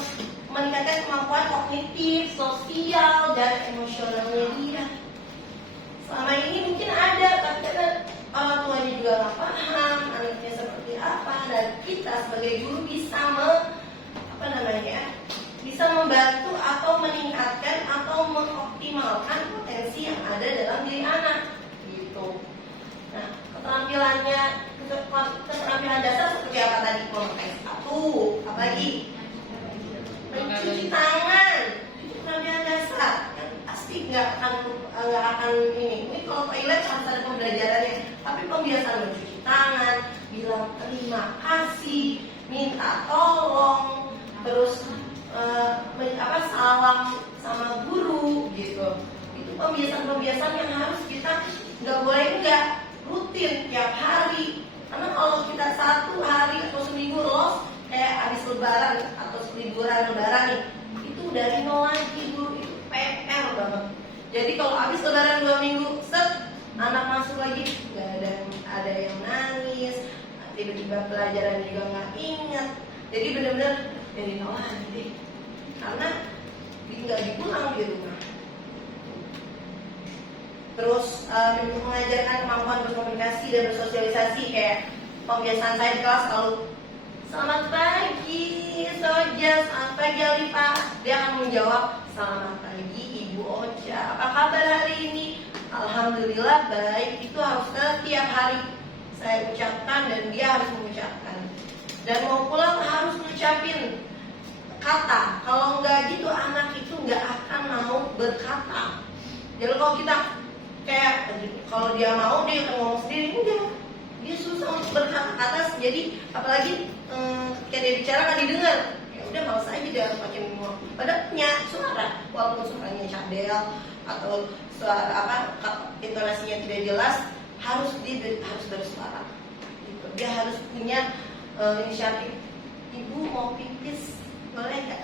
meningkatkan kemampuan kognitif, sosial dan emosionalnya dia. Selama ini mungkin ada, tapi karena orang tuanya juga nggak paham anaknya seperti apa, dan kita sebagai guru bisa bisa membantu atau meningkatkan atau mengoptimalkan potensi yang ada dalam diri anak gitu. Nah, keterampilan dasar seperti apa tadi? Memakai sepatu, apalagi mencuci tangan, itu keterampilan dasar yang pasti nggak akan ini. Ini kalau toilet harus ada pembelajarannya, tapi pembiasaan mencuci tangan, bilang terima kasih, minta tolong, terus salam sama guru gitu. Itu pembiasaan yang harus kita nggak boleh rutin tiap hari. Karena kalau kita satu hari atau seminggu lost, kayak habis lebaran atau liburan lebaran nih, itu dari nol lagi guru, itu PR banget. Jadi kalau habis lebaran 2 minggu, anak masuk lagi, nggak ada yang nangis, tiba-tiba pelajaran juga nggak ingat. Jadi benar-benar dari nol lagi deh, karena nggak diulang di rumah. Terus mengajarkan kemampuan berkomunikasi dan bersosialisasi, kayak pembiasaan saya di kelas selalu selamat pagi Soja, selamat pagi Alifa. Dia akan menjawab selamat pagi Ibu Ocha, apa kabar hari ini? Alhamdulillah baik. Itu harus setiap hari saya ucapkan dan dia harus mengucapkan. Dan mau pulang harus ngucapin kata. Kalau nggak gitu anak itu nggak akan mau berkata. Jadi kalau kita kayak kalau dia mau dia akan ngomong sendiri, enggak, dia susah untuk berkata-kata. Jadi apalagi ketika dia bicara kan didengar, ya udah malas aja dia harus pakai ngomong. Padahal punya suara, walaupun suaranya cadel atau suara intonasinya tidak jelas, harus bersuara gitu. Dia harus punya inisiatif. Ibu mau pipis boleh nggak?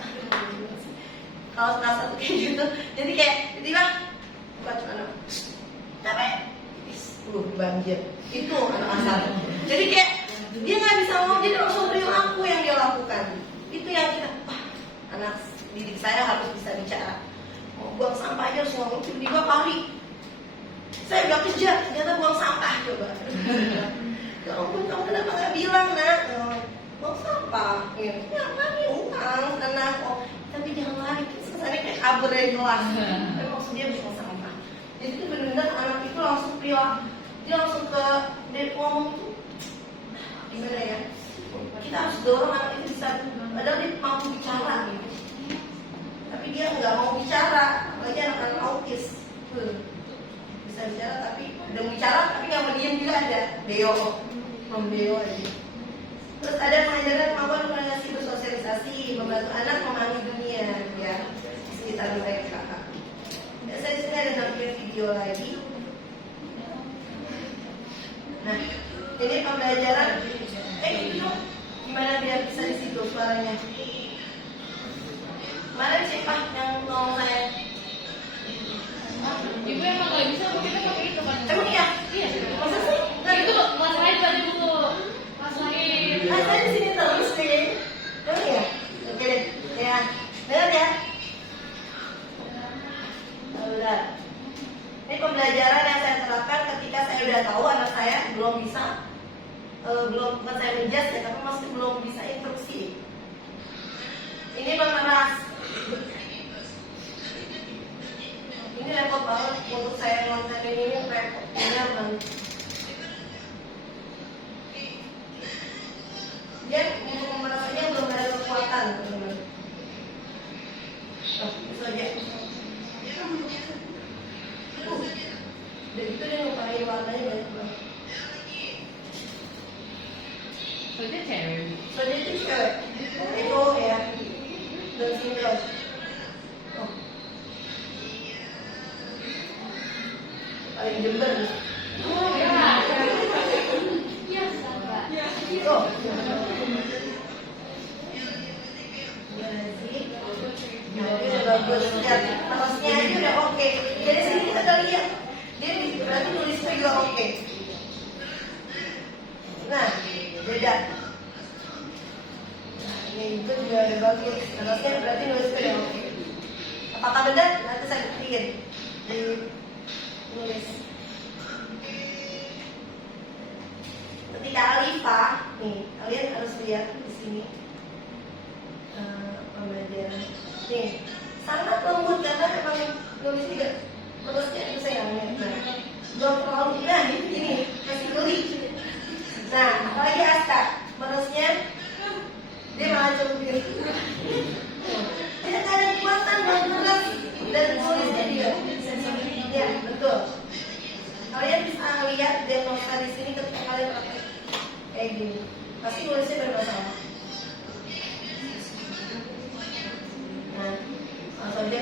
Kalau kelas 1 kayak gitu, jadi kayak tiba-tiba buka celana, capek, banjir. Itu anak asal. Jadi kayak dia nggak bisa ngomong, jadi langsung perilaku yang dia lakukan. Itu yang kita, anak didik saya harus bisa bicara. Mau buang sampah aja harus ngomong, tiba-tiba pari. Saya udah kejar, ternyata buang sampah coba. Ya ampun, kamu kenapa nggak bilang nak? Buang sampah. Ya kan ya uang, anak. Tapi jangan lari, kesannya kayak kabur dari kelas. Tapi maksudnya buang sampah. Jadi itu benar-benar anak itu langsung perilaku. Dia langsung dia ngomong tuh gimana ya? Kita harus dorong anak itu bisa, padahal dia mampu bicara gitu. Tapi dia nggak mau bicara, apalagi anak-anak autis. Bisa bicara tapi udah bicara tapi nggak mau diem juga ada, membeo aja. Terus ada pengajaran kemampuan komunikasi bersosialisasi, membantu anak memahami dunia ya di sekitar mereka. Ya, saya di sini ada nampilin video lagi. Nah, ini pembelajaran. Itu dong, gimana biar bisa di situ suaranya? Mana siapa yang nolong saya? Ibu emang nggak bisa, kita pakai itu kan? Emang iya? Iya. Masa sih? Nah itu kelas lain tadi dulu. Kelas lain. Saya di sini terus deh. Emang ya? Oke deh. Ya, dengar ya. Udah. Ini pembelajaran yang saya terapkan ketika saya udah tahu anak saya belum bisa, bukan saya menjudge ya, tapi masih belum bisa instruksi. Ini memeras. Ini repot banget untuk saya ngontenin ini, repot banget. Dia untuk memerasnya belum ada kekuatan, teman-teman. Itu aja. Udah gitu dia ngupain warnanya banyak banget. Soalnya cewek. Soalnya itu cewek. Itu ya. Dan sindrom. Oh. Paling Jember. Oh ya. Iya, sahabat. Oh. Jadi udah bagus. Lihat, terusnya aja udah oke. Dari sini kita udah lihat. Dia berarti nulisnya juga oke. Nah, beda. Nah, ini itu juga udah bagus. Terusnya berarti nulisnya udah oke. Apakah benar? Nanti saya buktiin di nulis. Ketika Alifah, nih kalian harus lihat di sini pembelajaran. Nih, sangat lembut karena memang nulis juga terusnya itu saya nggak lihat. Belum terlalu ini masih geli. Nah, apalagi Asta, terusnya dia malah cemburu. Dia ada kekuatan terus dan tulisnya juga. Ya, betul. Kalian bisa lihat diagnosa di sini ketika kalian pakai kayak gini. Pasti nulisnya bermasalah. Nah, langsung aja.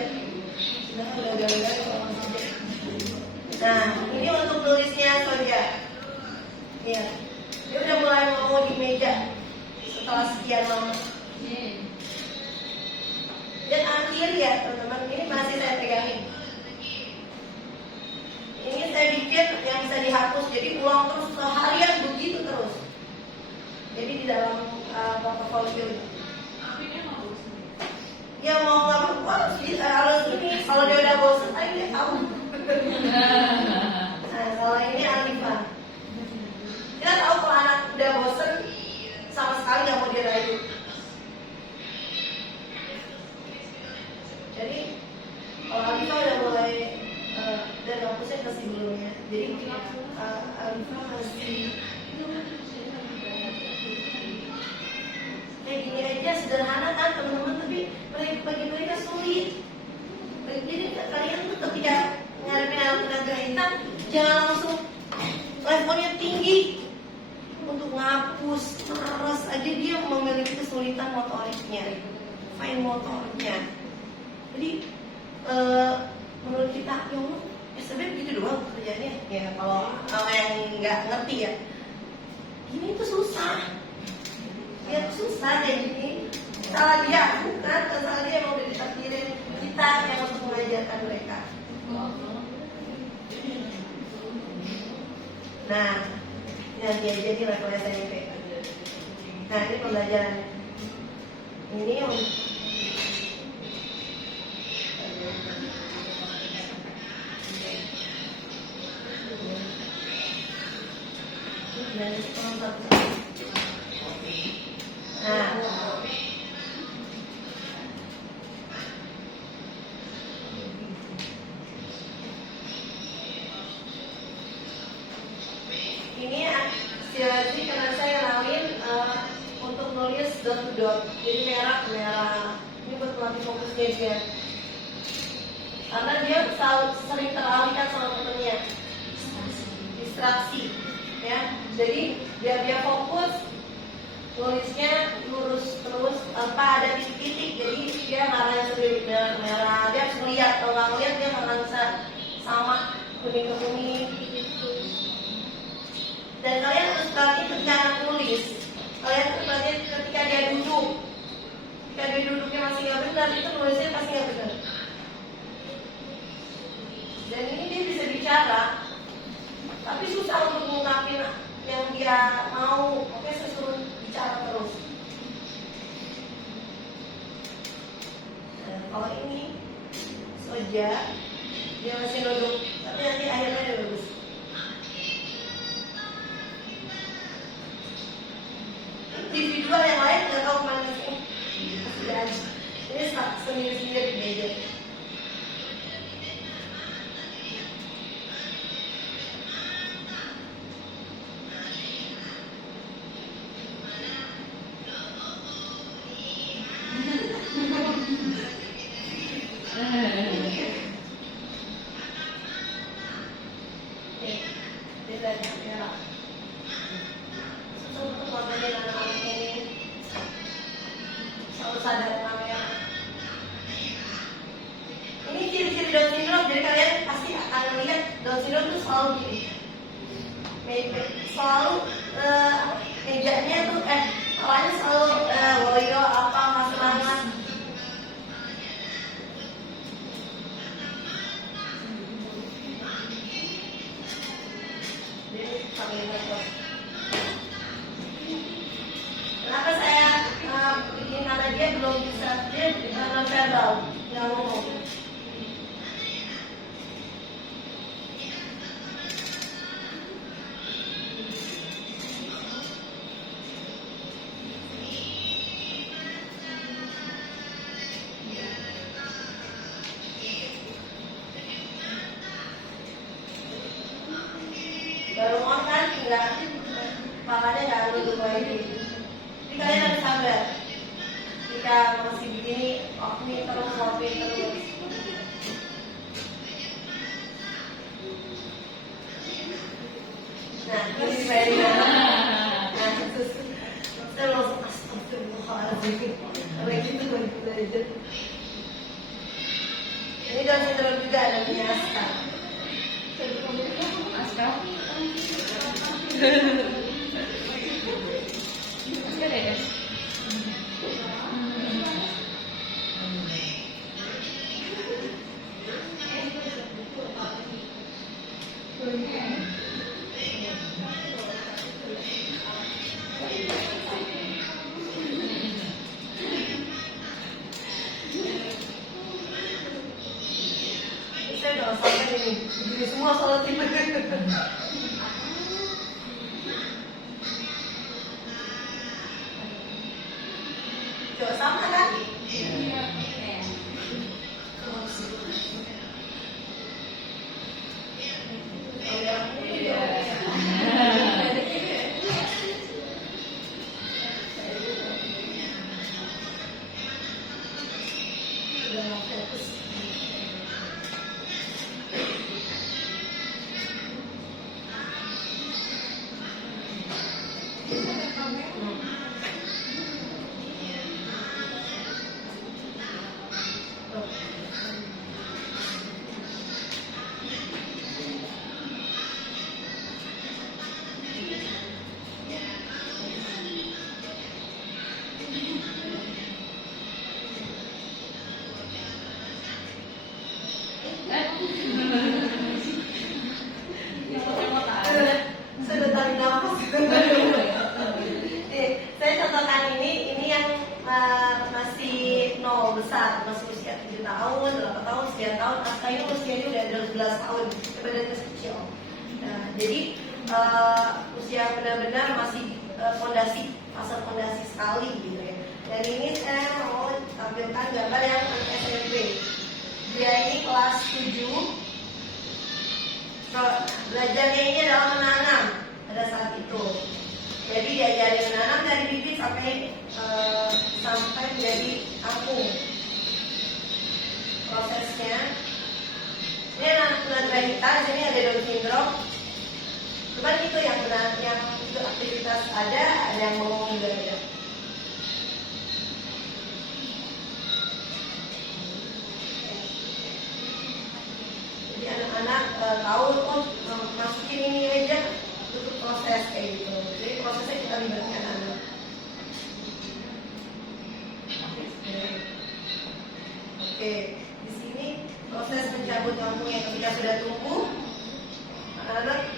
Nah, ini untuk tulisnya Soja. Ya, dia udah mulai ngomong di meja setelah sekian lama. Dan akhir ya teman-teman, ini masih saya pegangin. Ini saya bikin yang bisa dihapus, jadi ulang terus seharian begitu terus. Jadi di dalam portofolio. Ya mau nggak mau harus ini. Kalau dia udah bosan, ayo dia tahu. Nah, kalau ini Alifah. Kita tahu kalau anak udah bosan, sama sekali nggak mau dirayu. Jadi kalau Alifah udah mulai dan hapusnya ke sebelumnya. Jadi Alifah masih kayak gini aja sederhana kan teman-teman, tapi bagi mereka sulit. Jadi kalian tuh ketika ngadepin anak tunagrahita jangan langsung levelnya tinggi untuk ngapus terus aja, dia memiliki kesulitan motoriknya, fine motornya. Jadi menurut kita ya sebenarnya begitu doang kerjanya. Ya kalau yang nggak ngerti ya, ini tuh susah. Ya susah kayak gini. Salah dia, bukan salah dia, yang udah ditakdirin kita yang untuk mengajarkan mereka. Nah, nanti aja di level SMP. Nah, ini pembelajaran. Ini nah, ini hasil karena saya kenalin fokusnya dia. Karena dia sering teralihkan sama temennya, distraksi, ya. Jadi biar dia fokus, tulisnya lurus terus tanpa ada titik-titik. Jadi dia ngarang sendiri merah. Dia harus melihat, kalau nggak melihat dia nggak bisa sama kuning ke kuning. Dan kalian harus perhatiin cara tulis. Kalian harus perhatiin ketika dia duduk. Ketika dia duduknya masih nggak benar, itu nulisnya pasti nggak benar. Dan ini dia bisa bicara, tapi susah untuk mengungkapin yang dia mau. Oke, saya suruh bicara terus. Nah, kalau ini Soja, dia masih duduk, tapi nanti akhirnya dia bagus. Individual yang lain nggak tahu kemana sih. Ini sendiri-sendiri di meja. Ini ciri-ciri Down syndrome, jadi kalian pasti akan melihat Down syndrome itu selalu gini. Selalu mejanya tuh awalnya selalu loyo apa nggak semangat. Kenapa saya bikin, karena dia belum bisa, dia non-verbal, nggak ngomong. Baru makan enggak, makannya nggak duduk lagi. Jadi kalian harus sabar. Jika masih begini, waktunya terus. Nah, ini saya saya langsung astagfirullahaladzim. Kalau gitu lagi belajar. Ini Down syndrome juga ada punya Aska. Aska? Aska deh. Saya udah sampai ini semua soal tipe. Coba sama kan? Udah mau fokus. Sudah tarik nafas. Saya contohkan ini yang masih nol besar, masih usia 7 tahun, 8 tahun, 9 tahun. Aska ini usianya udah 12 tahun, badannya kecil. Nah, jadi usia benar-benar masih fase fondasi sekali gitu ya. Dan ini saya mau tampilkan gambar yang anak SMP. Dia ini kelas 7. Belajarnya ini adalah menanam pada saat itu. Jadi diajarin menanam dari bibit sampai menjadi apung. tugasnya. Ini anak tunagrahita, di sini ada Down syndrome. Cuman itu yang benar, yang itu aktivitas ada yang ngomong juga ada. Jadi anak-anak tahu masukin ini aja untuk proses kayak gitu. Jadi prosesnya kita libatkan anak. Oke, di sini proses mencabut kampungnya ketika sudah tumbuh, anak-anak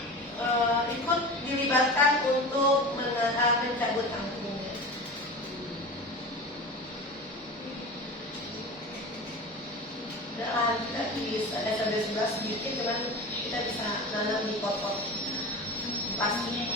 ikut dilibatkan untuk mencabut kampungnya. Dan kita bisa ada sebelah sedikit, cuman kita bisa nanam di pot-pot plastik.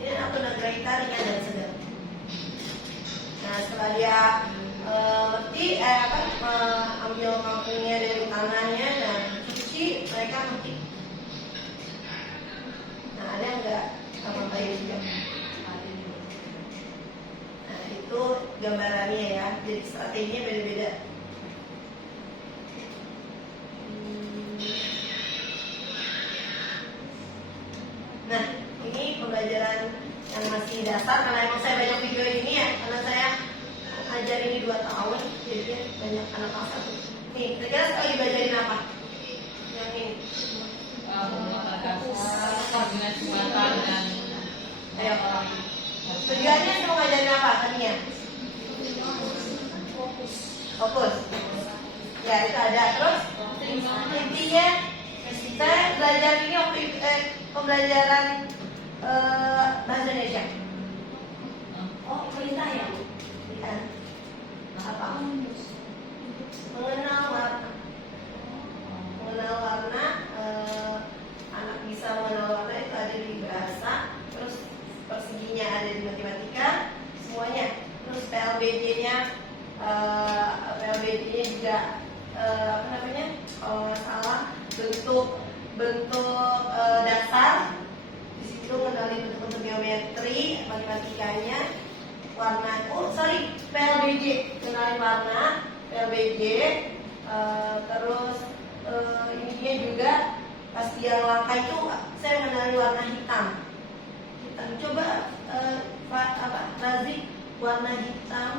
Ini aku tunagrahita ringan dan sedang. Nah setelah dia ambil kampungnya dari tanahnya dan cuci, mereka metik. Nah ada enggak sama kayak juga? Nah itu gambarannya ya. Jadi strateginya beda-beda. Nah ini pembelajaran yang masih dasar, karena emang saya banyak video ini ya, karena saya ajar ini 2 tahun, jadi banyak anak kelas 1. Nih, kira-kira sekali belajarin apa? Yang ini. Koordinasi mata dan Ayo. Tujuannya mau ngajarin apa tadinya? Fokus. Ya itu ada. Terus intinya saya belajar ini waktu pembelajaran bahasa Indonesia. Oh perintah ya? Ya. Apa? Mengenal warna. Mengenal warna. Anak bisa mengenal warna itu ada di bahasa. Terus perseginya ada di matematika. Semuanya. Terus PLBJ-nya juga apa namanya? Kalau nggak salah bentuk dasar. Di situ mengenali bentuk-bentuk geometri, matematikanya, warna. PLBJ, kenalin warna, PLBJ, terus ininya juga pas dia langkah itu saya mengenali warna hitam. Coba Razi warna hitam.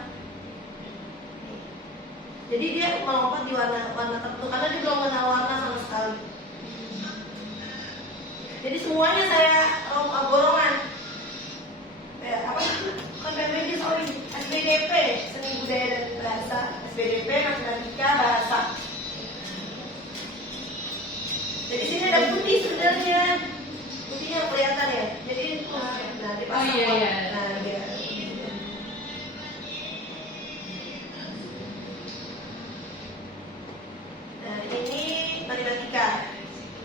Jadi dia melompat di warna tertentu karena dia belum mengenal warna sama sekali. Jadi semuanya saya borongan. Bukan PBB, SBDP, seni budaya dan bahasa, SBDP, matematika, bahasa. Jadi sini ada putih sebenarnya, putihnya kelihatan ya. Jadi nah dipasang. iya. Nah dia. Nah ini matematika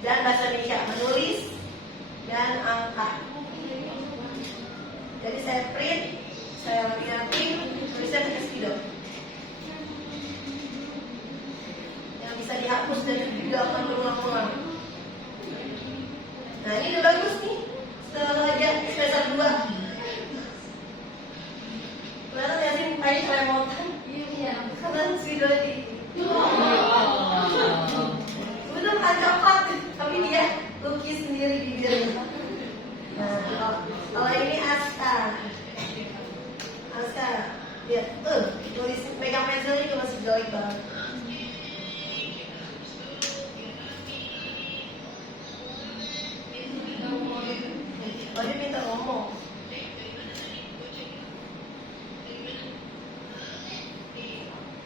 dan bahasa Indonesia, menulis dan angka. Jadi saya print, saya lagi tulisnya pakai spidol. Yang bisa dihapus dan dilakukan berulang-ulang. Nah ini udah bagus nih, setelah aja semester 2. Kelihatan ya sih mukanya keremotan. Iya. Karena spidol di. Betul kan coklat, tapi dia lukis sendiri bibirnya. Nah, kalau ini Aska, lihat, tulis pegang pensilnya juga masih jelek banget. Oh dia minta ngomong.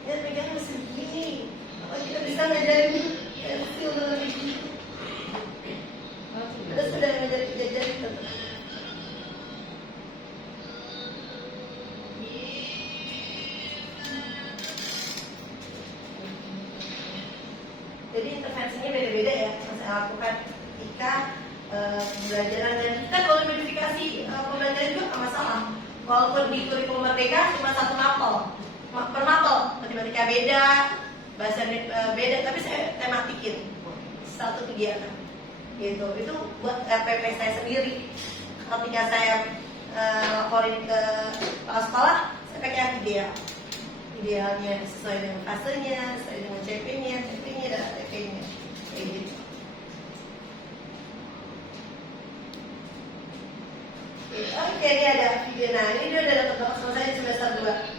Ya pegang masih begini. Apa kita bisa ngajarin pensil dulu begini? Terus sudah ngajarin jari tetap. Jadi intervensinya beda-beda ya yang saya lakukan ketika pembelajaran, dan kita kalau modifikasi pembelajaran juga nggak masalah. Walaupun di kurikulum Merdeka cuma 1 mapel per mapel, matematika beda, bahasa beda, tapi saya tematikin 1 kegiatan. gitu. Itu buat RPP saya sendiri. Ketika saya laporin ke kepala sekolah, saya pakai ideal. Idealnya sesuai dengan fasenya, sesuai dengan CP-nya, dan ATP-nya, kayak gitu. Oke, ini ada video. Nah, ini dia udah dapat nomor selesai di semester 2.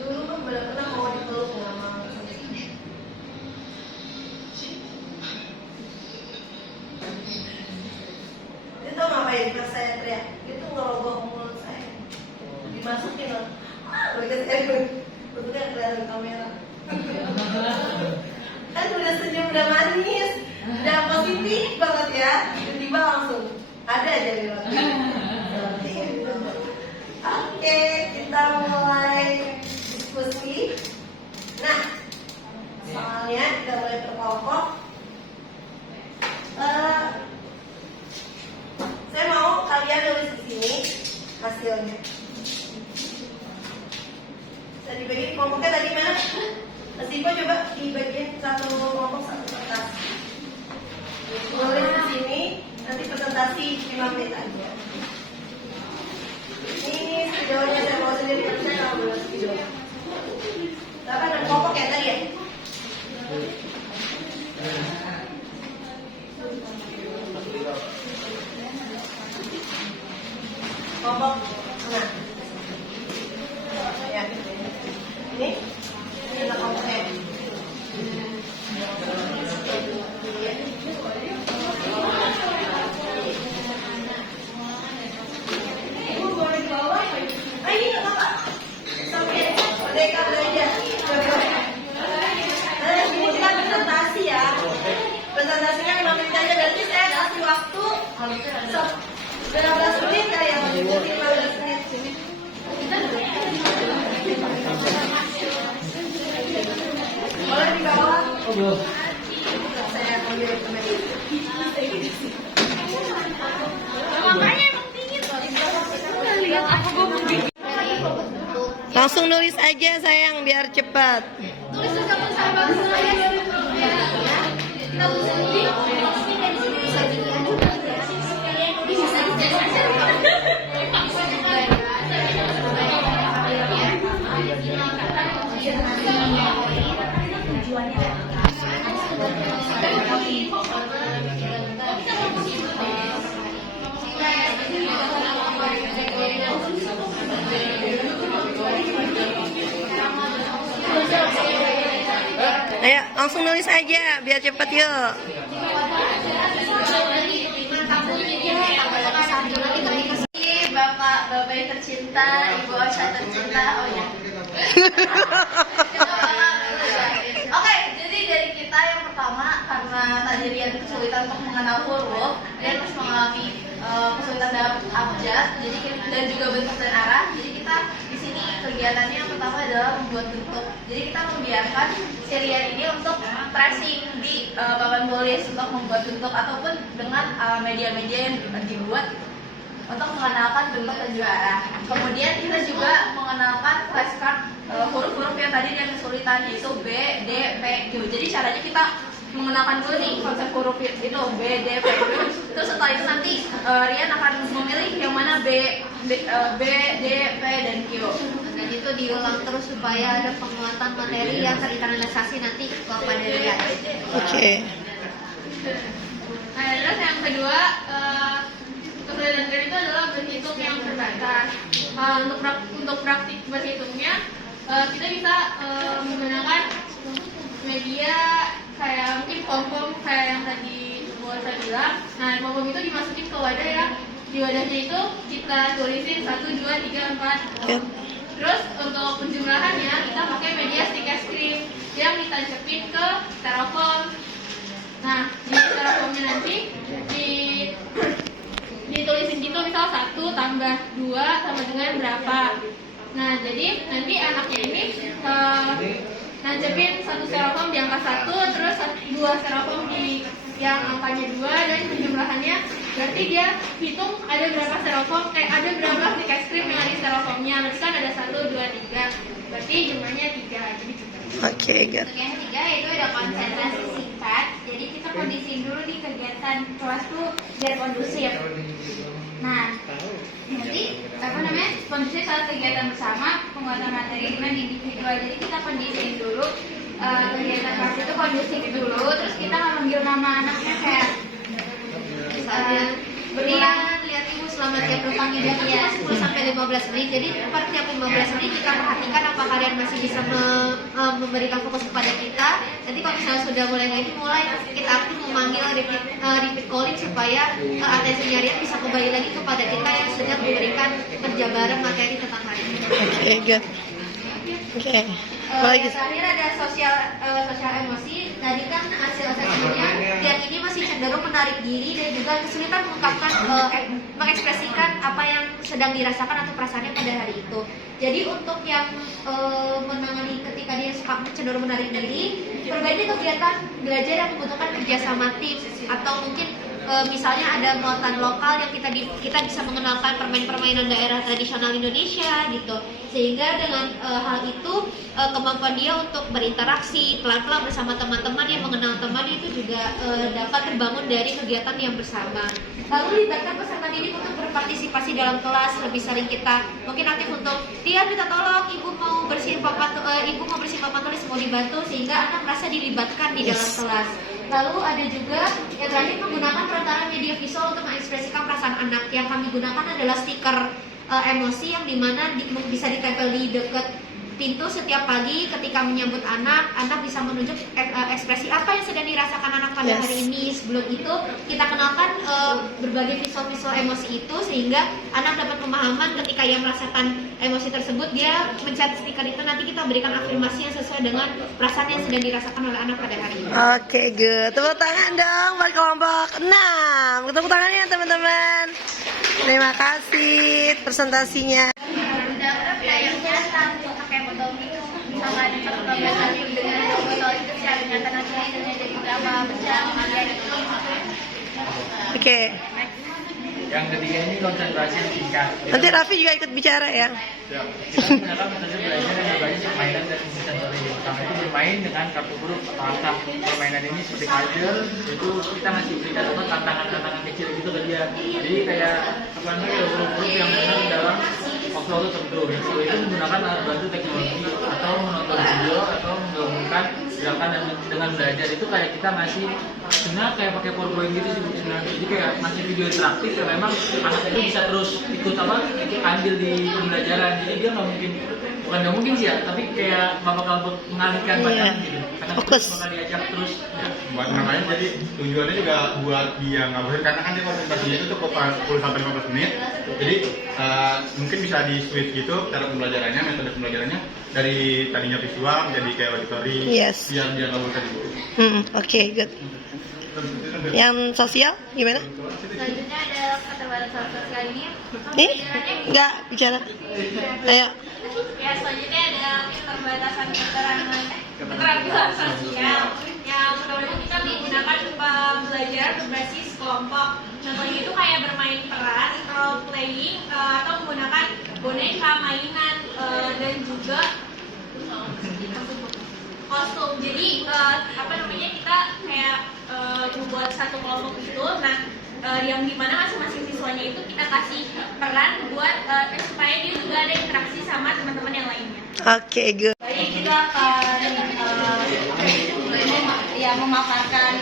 Dulu kan benar-benar mau dipeluk nggak mau. Dia tau ngapain pas saya teriak? Dia tuh ngerogoh mulut saya, dimasukin loh. Mereka saya bentuknya kelihatan kamera. Kan udah senyum, udah manis, udah positif banget ya. Tiba-tiba langsung ada aja di luar. Oke, kita mulai diskusi. Nah, soalnya kita mulai terpokok. Saya mau kalian nulis di sini hasilnya. Saya dibagi kelompoknya tadi mana? Mas Ipo coba dibagiin satu kelompok satu kertas. Nulis di sini, nanti presentasi 5 menit aja. Ini videonya saya mau sendiri, tapi saya nggak boleh video. Tapi ada kelompok ya tadi ya? Kelompok mana? Ya. Ini adalah kelompoknya. Presentasinya 5 menit aja, berarti saya kasih waktu 15 menit kali ya, 15 menit. Boleh di bawah? Saya ambil teman. Makanya emang dingin loh. Lihat aku gue Langsung nulis aja sayang biar cepat. Tulis sama bagus aja ya. Kita Ayo langsung nulis aja biar cepet yuk. Bapak yang tercinta, Ibu Osha tercinta, oh ya. Oke, jadi dari kita yang pertama karena tadi Rian kesulitan untuk mengenal huruf dan terus mengalami kesulitan dalam abjad, jadi dan juga bentuk dan arah. Jadi kita di sini kegiatannya yang pertama adalah membuat bentuk. Jadi kita membiarkan si Rian ini untuk tracing di papan tulis untuk membuat bentuk ataupun dengan media-media yang dibuat untuk mengenalkan bentuk dan juga arah. Kemudian kita juga mengenalkan flashcard huruf-huruf yang tadi yang kesulitan, yaitu B, D, P, Q. Jadi caranya kita mengenalkan dulu nih konsep huruf itu B, D, P, Q. Terus setelah itu nanti Rian akan memilih yang mana B, D, P, dan Q. Dan itu diulang terus supaya ada penguatan materi yang terinternalisasi nanti kepada Rian. Oke. Nah, terus yang kedua, kesulitan itu adalah berhitung yang terbatas. Untuk praktik berhitungnya, kita bisa menggunakan media kayak mungkin pom-pom kayak yang tadi saya bilang. Nah, pom-pom itu dimasukin ke wadah ya. Di wadahnya itu kita tulisin 1, 2, 3, 4. Terus untuk penjumlahannya kita pakai media stick es krim yang ditancapin ke styrofoam. Nah, di styrofoamnya nanti ditulisin gitu, misal 1 tambah 2 sama dengan berapa. Nah, jadi nanti anaknya ini nancepin 1 styrofoam di angka 1, terus 2 styrofoam di yang angkanya 2, dan penjumlahannya berarti dia hitung ada berapa styrofoam, ada berapa plastik es krim yang ada di styrofoamnya. Berarti kan ada 1, 2, 3. Berarti jumlahnya 3. Jadi cukup. Oke, good. Untuk yang ketiga yaitu ada konsentrasi singkat. Jadi kita kondisiin dulu nih kegiatan kelas tuh biar kondusif. Nah, nanti kondusif saat kegiatan bersama, penguatan materi dengan individual. Jadi kita kondisiin dulu kegiatan kelas itu kondusif dulu, terus kita manggil nama anaknya kayak Brian, lihat ibu selamat ya berpanggil dia 10 sampai 15 menit. Jadi per tiap 15 menit kita perhatikan apa kalian masih bisa memberikan fokus kepada kita. Nanti kalau misalnya sudah mulai kita aktif memanggil repeat calling supaya atensinya Rian bisa kembali lagi kepada kita yang sedang memberikan penjabaran materi tentang hari ini. Oke, good. Oke. Yang terakhir ada sosial emosi. Tadi kan hasil asesmennya yang ini masih cenderung menarik diri dan juga kesulitan mengungkapkan mengekspresikan apa yang sedang dirasakan atau perasaannya pada hari itu. Jadi untuk yang menangani ketika dia cenderung menarik diri, perbaiki kegiatan belajar yang membutuhkan kerjasama tim atau mungkin misalnya ada muatan lokal yang kita bisa mengenalkan permainan daerah tradisional Indonesia gitu, sehingga dengan hal itu kemampuan dia untuk berinteraksi pelan-pelan bersama teman-teman yang mengenal temannya itu juga dapat terbangun dari kegiatan yang bersama. Lalu libatkan peserta didik untuk berpartisipasi dalam kelas. Lebih sering kita mungkin aktif untuk dia minta tolong ibu mau bersihin papan tulis mau dibantu, sehingga anak merasa dilibatkan di dalam kelas. Lalu ada juga yang terakhir menggunakan perantara media visual untuk mengekspresikan perasaan anak. Yang kami gunakan adalah stiker emosi yang dimana bisa ditempel di dekat pintu setiap pagi ketika menyambut anak bisa menunjuk ekspresi apa yang sedang dirasakan anak pada hari ini. Sebelum itu kita kenalkan berbagai visual emosi itu sehingga anak dapat pemahaman ketika ia merasakan emosi tersebut, dia mencet stiker itu, nanti kita berikan afirmasi yang sesuai dengan perasaan yang sedang dirasakan oleh anak pada hari ini. Oke, good. Tepuk tangan dong buat kelompok 6. Tepuk tangannya teman-teman. Terima kasih presentasinya. Yang nyata pakai botol minum sama ada 14 hari dengan botol itu secara nyata nanti hasilnya jadi berapa besar kalian itu. Oke. Yang ketiga ini konsentrasi yang singkat. Nanti Raffi juga ikut bicara ya. Ya. Kita menggunakan metode belajar yang berbasis permainan dan fungsi sensori. Pertama itu bermain dengan kartu huruf atau angka. Permainan ini seperti puzzle, itu kita ngasih berikan tantangan kecil gitu ke dia. Jadi kayak huruf-huruf yang benar dalam waktu tertentu. Itu menggunakan alat bantu teknologi atau menonton video atau menggabungkan gerakan dengan belajar. Itu kayak kita masih sebenarnya kayak pakai PowerPoint gitu sih sebenarnya. Jadi kayak masih video interaktif yang memang anak itu bisa terus ikut ambil di pembelajaran. Jadi dia nggak mungkin sih ya, tapi kayak bakal mengalihkan badan gitu. Karena fokus bakal diajak terus. Buat namanya jadi tujuannya juga buat dia nggak bosan karena kan dia konsentrasinya itu cukup 10 sampai 15 menit. Jadi mungkin bisa di switch gitu cara pembelajarannya, metode pembelajarannya dari tadinya visual menjadi kayak auditory. Yes. Biar dia nggak bosan gitu. Oke, good. Yang sosial gimana? Selanjutnya ada keterbatasan sosial ini. Enggak bicara. Ayo. Ya, selanjutnya ada keterbatasan keterampilan sosial. Yang pertama itu kita menggunakan pembelajaran berbasis kelompok. Contohnya itu kayak bermain peran, role playing, atau menggunakan boneka, mainan, dan juga kostum. Jadi kita kayak membuat satu kelompok itu. Nah, yang dimana masing-masing siswanya itu kita kasih peran buat supaya dia juga ada interaksi sama teman-teman yang lainnya. Oke, good. Baik, kita akan memaparkan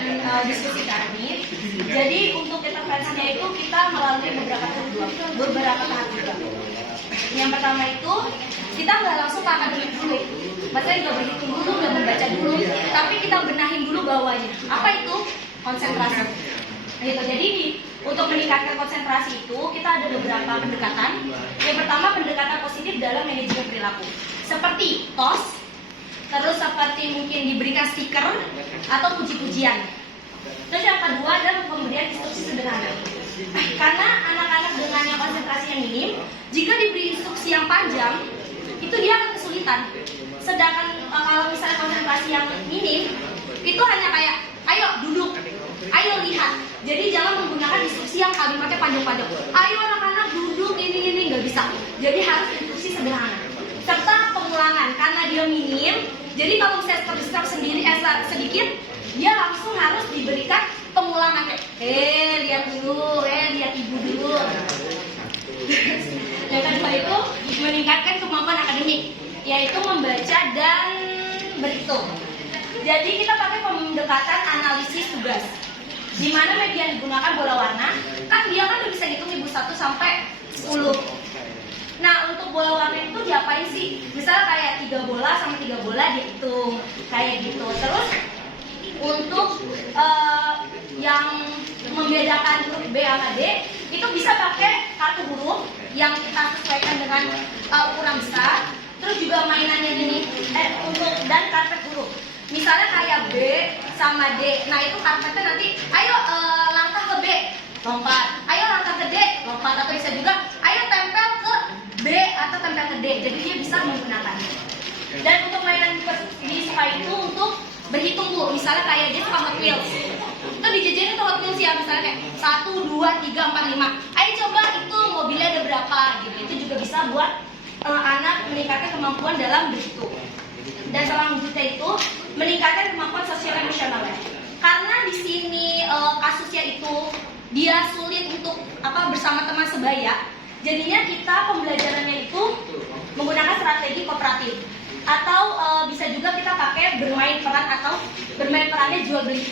diskusi kami. Jadi untuk intervensinya itu kita melalui beberapa tahap juga. Yang pertama itu kita nggak langsung ke akademik dulu, maksudnya nggak berhitung dulu, nggak membaca dulu, tapi kita benahin dulu bawahnya. Apa itu? Konsentrasi. Gitu. Jadi untuk meningkatkan konsentrasi itu kita ada beberapa pendekatan. Yang pertama pendekatan positif dalam manajemen perilaku, seperti TOS, terus seperti mungkin diberikan stiker atau puji-pujian. Terus yang kedua adalah pemberian instruksi sederhana. Karena anak-anak dengan yang konsentrasi yang minim, jika diberi instruksi yang panjang, itu dia akan kesulitan. Sedangkan kalau misalnya konsentrasi yang minim, itu hanya kayak, ayo duduk, ayo lihat. Jadi jangan menggunakan instruksi instruksi yang kalimatnya panjang-panjang. Ayo anak-anak duduk ini nggak bisa. Jadi harus instruksi sederhana. Serta pengulangan karena dia minim. Jadi kalau misalnya step sendiri sedikit, dia langsung harus diberikan pengulangan kayak, lihat dulu, lihat ibu dulu. Yang kedua itu meningkatkan kemampuan akademik, yaitu membaca dan berhitung. Jadi kita pakai pendekatan analisis tugas, di mana media yang digunakan bola warna, kan dia kan udah bisa hitung ibu 1 sampai 10. Nah untuk bola warna itu diapain sih? Misalnya kayak 3 bola sama 3 bola dihitung kayak gitu. Terus untuk yang membedakan huruf B sama D itu bisa pakai kartu huruf yang kita sesuaikan dengan ukuran besar. Terus juga mainannya ini untuk dan karpet huruf. Misalnya kayak B sama D. Nah itu karpetnya nanti, ayo langkah ke B, lompat. Ayo langkah ke D, lompat. Atau bisa juga, ayo tempel ke B atau tempel ke D. Jadi dia bisa menggunakannya. Dan untuk mainan di SPA itu untuk berhitung Bu. Misalnya kayak dia suka Hot Wheels. Itu dijajarin tuh Hot Wheels ya. Misalnya kayak 1, 2, 3, 4, 5. Ayo coba itu mobilnya ada berapa gitu. Itu juga bisa buat anak meningkatkan kemampuan dalam berhitung. Dan selanjutnya itu meningkatkan kemampuan sosial emosionalnya. Karena di sini kasusnya itu dia sulit untuk bersama teman sebaya. Jadinya kita pembelajarannya itu menggunakan strategi kooperatif. Atau bisa juga kita pakai bermain peran atau bermain perannya jual beli.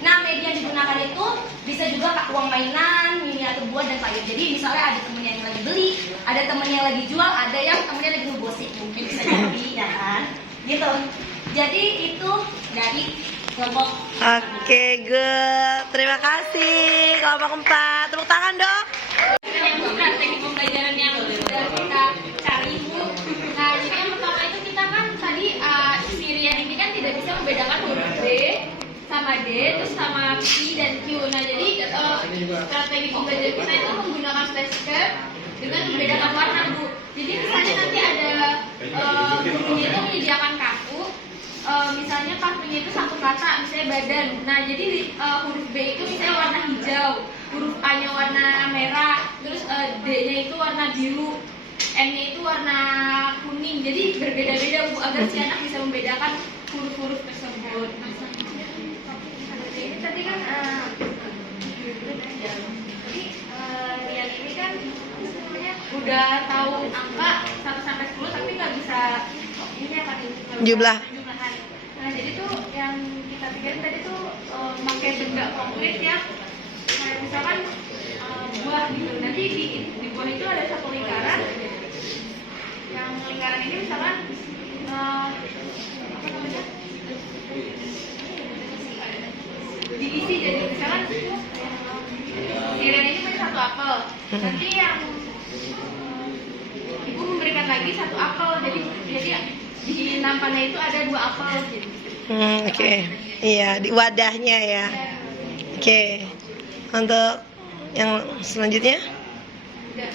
Nah media yang digunakan itu bisa juga uang mainan, miniatur buah dan lain. Jadi misalnya ada temennya yang lagi beli, ada temennya yang lagi jual, ada yang temennya lagi ngegosip, mungkin bisa jadi ya kan, gitu. Jadi itu dari kelompok. Oke, good. Terima kasih kelompok 4. Tepuk tangan dong. Yang strategi pembelajaran yang sudah kita cari Bu. Nah jadi yang pertama itu kita kan tadi si Rian ini kan tidak bisa membedakan huruf B sama D, terus sama P dan Q. Nah jadi strategi pembelajaran kita itu menggunakan flashcard dengan membedakan warna Bu. Jadi misalnya nanti ada gurunya itu menyediakan kartu, misalnya kartunya itu satu kata, misalnya badan. Nah jadi huruf B itu misalnya warna hijau, huruf A-nya warna merah, terus D-nya itu warna biru, N-nya itu warna kuning. Jadi berbeda-beda Bu agar si anak bisa membedakan huruf-huruf tersebut. Ini tadi kan Rian ini kan sebenarnya Udah tahu angka 1 sampai 10 tapi nggak bisa ini apa nih? Jumlah. Jumlahan. Nah jadi tuh yang kita pikirin tadi tuh pakai benda konkret ya. Nah misalkan buah gitu. Nanti di buah itu ada satu lingkaran. Yang lingkaran ini misalkan apa namanya? Diisi jadi misalkan Rian ini punya 1 apel. Nanti yang ibu memberikan lagi 1 apel. Jadi di nampannya itu ada 2 apel gitu. Oke. Iya, di wadahnya ya. Oke. Untuk yang selanjutnya? Udah.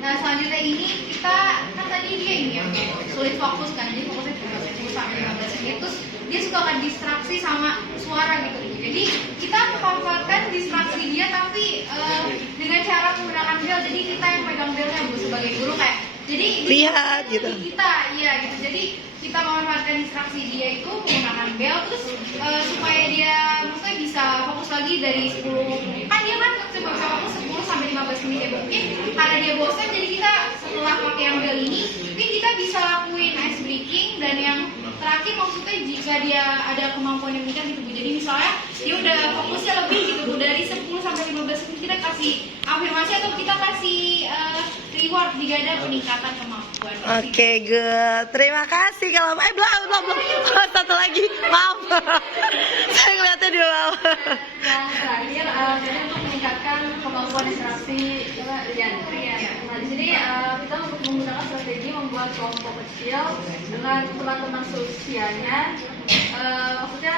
Nah selanjutnya ini kita kan tadi dia ini ya sulit fokus kan, jadi fokusnya cuma 10 sampai 15 menit. Terus dia suka kan distraksi sama suara gitu. Jadi kita memanfaatkan distraksi dia tapi dengan cara menggunakan bel. Jadi kita yang pegang belnya Bu sebagai guru kayak. Jadi Lihat gitu. Kita iya gitu. Jadi kita memanfaatkan distraksi dia itu menggunakan bel terus supaya dia maksudnya bisa fokus lagi dari 10. Kan dia kan cuma bisa fokus 10 sampai 15 menit ya mungkin karena dia bosan jadi kita setelah pakai yang bel ini mungkin kita bisa lakuin ice breaking dan yang terakhir maksudnya jika dia ada kemampuan yang meningkat gitu Bu. Jadi misalnya dia udah fokusnya lebih gitu Bu dari 10 sampai 15 menit kita kasih afirmasi atau kita kasih reward jika ada peningkatan kemampuan. Oke, good. Terima kasih kalau belum. Satu lagi. Maaf. Saya ngeliatnya di bawah. Yang terakhir jadi untuk meningkatkan kemampuan distraksi Rian. Nah di sini kita menggunakan strategi membuat kelompok kecil dengan teman-teman seusianya. Maksudnya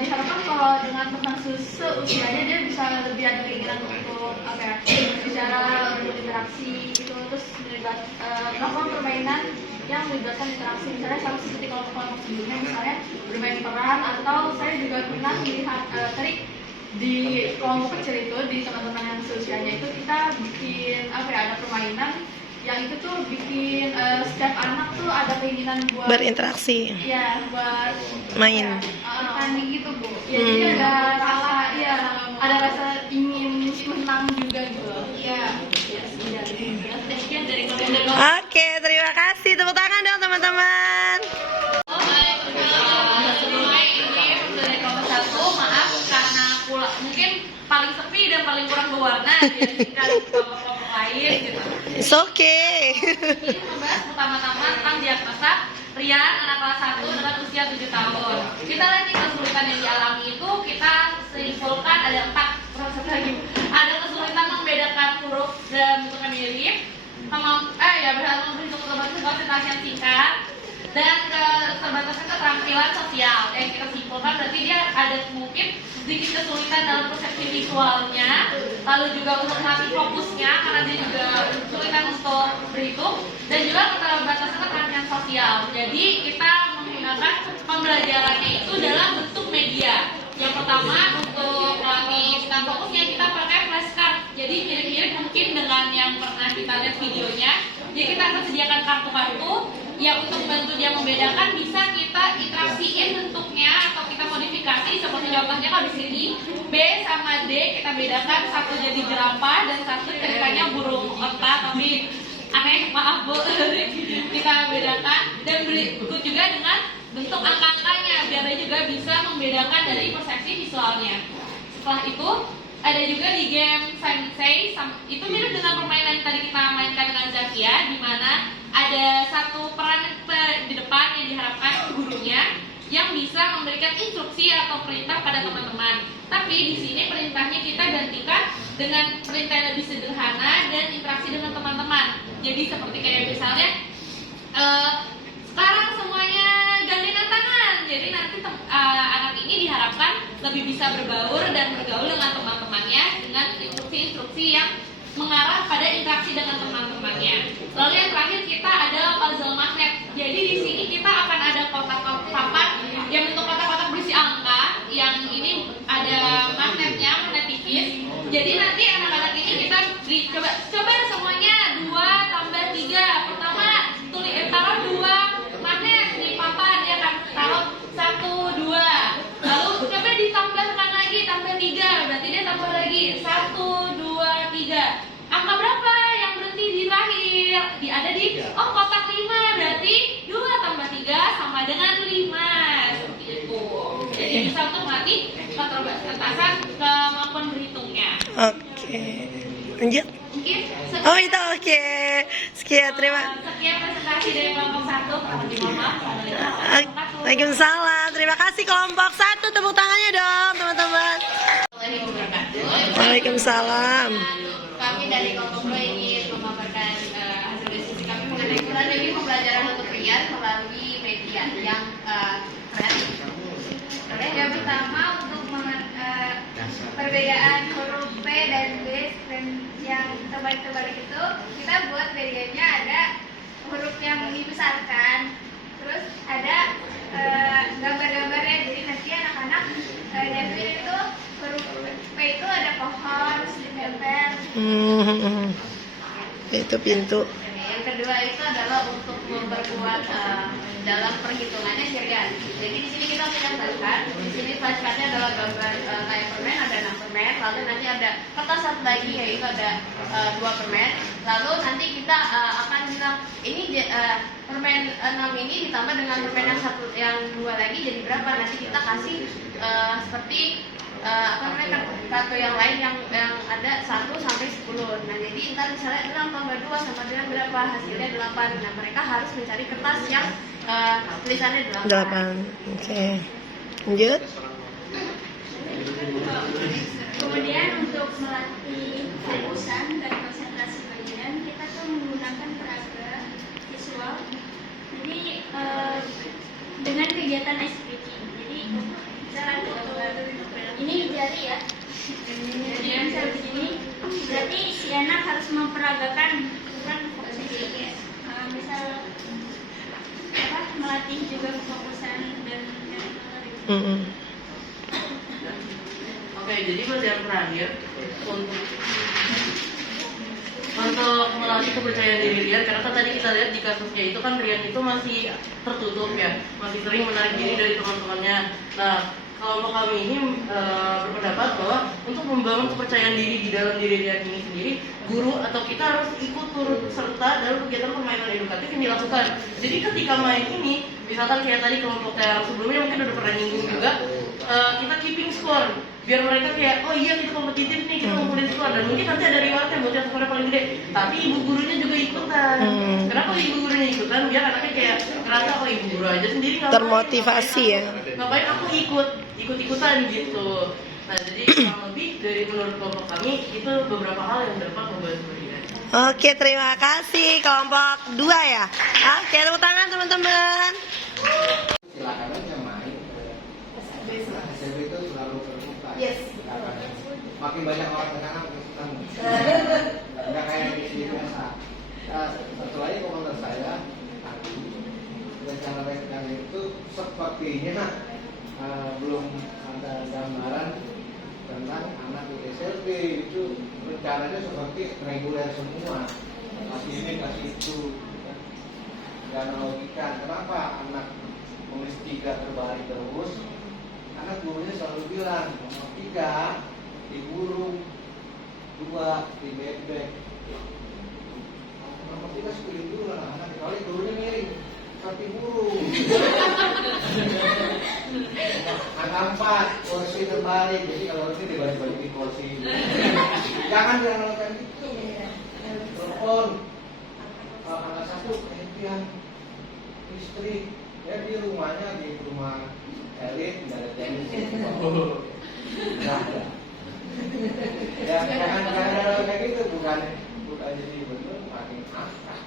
diharapkan kalau dengan teman seusianya dia bisa lebih ada keinginan untuk bicara, berinteraksi gitu, terus melakukan permainan yang melibatkan interaksi, misalnya sama seperti kelompok-kelompok sebelumnya, misalnya bermain peran, atau saya juga pernah melihat trik di kelompok kecil itu, di teman-teman yang seusianya itu kita bikin apa ya, ada permainan yang itu tuh bikin setiap anak tuh ada keinginan buat Berinteraksi. ya buat Main. tanding gitu Bu. Ya jadi ada rasa ya ada rasa ingin menang juga gitu. Iya. Sekian dari kami. Oke, terima kasih. Tepuk tangan dong teman-teman. Sebelumnya ini dari kelompok 1, maaf karena mungkin paling sepi dan paling kurang berwarna dibandingkan kelompok-kelompok lain gitu. It's okay. Ini membahas pertama-tama tentang diagnosa Rian, anak kelas 1 dengan usia 7 tahun. Kita lihat nih kesulitan yang dialami itu, kita simpulkan ada 4 proses lagi. Ada kesulitan membedakan huruf dalam bentuk yang mirip, berhasil membentuk konsentrasi yang singkat, dan keterbatasan keterampilan sosial. Yang kita simpulkan berarti dia ada mungkin sedikit kesulitan dalam persepsi visualnya, lalu juga untuk melatih fokusnya karena dia juga kesulitan untuk berhitung, dan juga keterbatasan keterampilan sosial. Jadi kita menggunakan pembelajarannya itu dalam bentuk media. Yang pertama untuk melatih tingkat fokusnya kita pakai flashcard. Jadi mirip-mirip mungkin dengan yang pernah kita lihat videonya. Jadi kita akan sediakan kartu-kartu yang untuk membantu dia membedakan, bisa kita interaksiin bentuknya atau kita modifikasi seperti contohnya kalau di sini B sama D kita bedakan, satu jadi jerapah dan satu ceritanya burung onta tapi aneh, maaf Bu. Kita bedakan dan berikut juga dengan bentuk angka-angkanya biar dia juga bisa membedakan dari persepsi visualnya. Setelah itu ada juga di game Simon Says, itu mirip dengan permainan yang tadi kita mainkan dengan Zakia, di mana ada satu peran di depan yang diharapkan gurunya yang bisa memberikan instruksi atau perintah pada teman-teman. Tapi di sini perintahnya kita gantikan dengan perintah yang lebih sederhana dan interaksi dengan teman-teman. Jadi seperti kayak misalnya sekarang semuanya gandengan tangan. Jadi nanti anak ini diharapkan lebih bisa berbaur dan bergaul dengan teman-temannya dengan instruksi-instruksi yang mengarah pada interaksi dengan teman-temannya. Lalu yang terakhir kita ada puzzle magnet. Jadi di sini kita akan ada kotak-kotak papan yang bentuk kotak-kotak berisi angka. Yang ini ada magnetnya, magnet tipis. Jadi nanti anak-anak ini kita coba semuanya 2 tambah 3. Pertama taruh 2 magnet di papan, dia akan taruh 1, 2. Lalu coba ditambahkan lagi, tambah 3. Berarti dia tambah lagi 1, 2, 3. Angka berapa yang berhenti di terakhir? Ada di kotak 5. Berarti 2 tambah 3 sama dengan 5. Seperti itu. Jadi bisa untuk melatih keterbatasan kemampuan berhitungnya. Oke. Lanjut. Mungkin Oh itu oke. Sekian terima. Sekian presentasi dari kelompok 1. Waalaikumsalam. Terima kasih kelompok 1. Tepuk tangannya dong teman-teman. Waalaikumsalam. Kami dari kelompok 2 ingin memaparkan hasil diskusi kami mengenai kurang lebih pembelajaran untuk Rian melalui media yang kreatif. Yang pertama untuk perbedaan huruf P dan B yang terbalik-terbalik itu, kita buat medianya ada huruf yang dibesarkan, terus ada gambar-gambarnya. Jadi nanti anak-anak nyatuin itu huruf P itu ada pohon, terus ditempel. Itu pintu. Yang kedua itu adalah untuk memperkuat dalam perhitungannya Rian. Jadi di sini kita menambahkan, di sini flashcardnya adalah gambar kayak permen, ada 6 permen, lalu nanti ada kertas satu lagi yaitu ada 2 permen. Lalu nanti kita akan bilang ini permen 6 ini ditambah dengan permen yang 2 lagi jadi berapa? Nanti kita kasih seperti kartu yang lain yang ada 1 sampai 10. Nah jadi ntar misalnya 6 tambah 2 sama dengan berapa? Hasilnya 8. Nah mereka harus mencari kertas yang tulisannya 8. 8. Oke. Lanjut. Kemudian untuk melatih fokusan dan konsentrasi bagian, kita tuh menggunakan peraga visual. Jadi dengan kegiatan ice breaking. Jadi cara ini jari ya. Kemudian cara begini. Berarti si anak harus memperagakan bukan fokus misal melatih juga kefokusan dan Oke, jadi pelajaran terakhir untuk melatih kepercayaan diri Rian, karena kan tadi kita lihat di kasusnya itu kan Rian itu masih tertutup ya, masih sering menarik diri dari teman-temannya. Nah, kelompok kami ini berpendapat bahwa untuk membangun kepercayaan diri di dalam diri Rian ini sendiri, guru atau kita harus ikut turut serta dalam kegiatan permainan edukatif yang dilakukan. Jadi ketika main ini, misalkan kayak tadi kelompok yang sebelumnya mungkin udah pernah nyinggung juga, kita keeping score biar mereka kayak, oh iya kita kompetitif nih, kita ngumpulin skor, dan mungkin nanti ada rewardnya buat yang skornya paling gede. Tapi ibu gurunya juga ikutan. Kenapa ibu gurunya ikutan? Biar anaknya kayak ngerasa, oh ibu guru aja sendiri ngapain, Termotivasi ya. ngapain aku ikut-ikutan gitu. Nah jadi kurang lebih dari menurut kelompok kami itu beberapa hal yang dapat membantu dia. Oke, terima kasih kelompok 2 ya. Oke, tepuk tangan teman-teman. Silakan aja main. SMP itu selalu terbuka. Yes. Silakan. Makin banyak orang ke sana makin senang. Enggak kayak di sini biasa. Satu lagi komentar saya tadi rencana itu sepertinya belum ada gambaran tentang anak di SMP itu rencananya seperti reguler semua. Kasih ini kasih itu. Dan logika kenapa anak nulis 3 terbalik terus, karena gurunya selalu bilang nomor 3 digurung, 2 di bebek, nomor 3 sepuluh dulu lah anak, kecuali gurunya miring seperti burung. Angka 4 kursi terbalik, jadi kalau ini dibalik-balikin kursi. Jangan lakukan itu. Telepon anak 1 yang istri ya di rumahnya, di rumah elit nggak ada tenis nggak ada ya, jangan kayak gitu, bukan jadi betul makin akrab.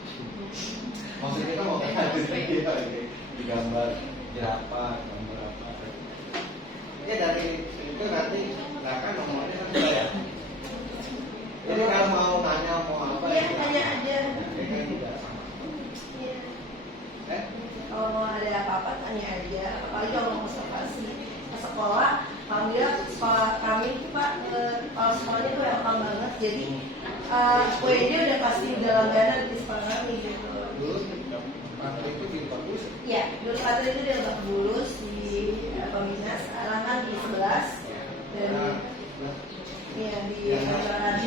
Maksud kita mau kayak di gambar jerapah, gambar apa ya, dari itu nanti kan nomornya kan saya. Jadi kalau mau nanya mau apa Iya, tanya aja. mereka juga sama. Kalau mau ada apa-apa tanya aja. Apalagi kalau mau observasi ke sekolah, alhamdulillah sekolah kami itu Pak, kalau sekolahnya tuh welcome banget. Jadi WD udah pasti udah langganan di sekolah kami gitu. Dulu kantor itu di Bagus. Iya, dulu kantor itu di Lebak Bulus di Pembina, sekarang kan di 11 dan ya di Bantaran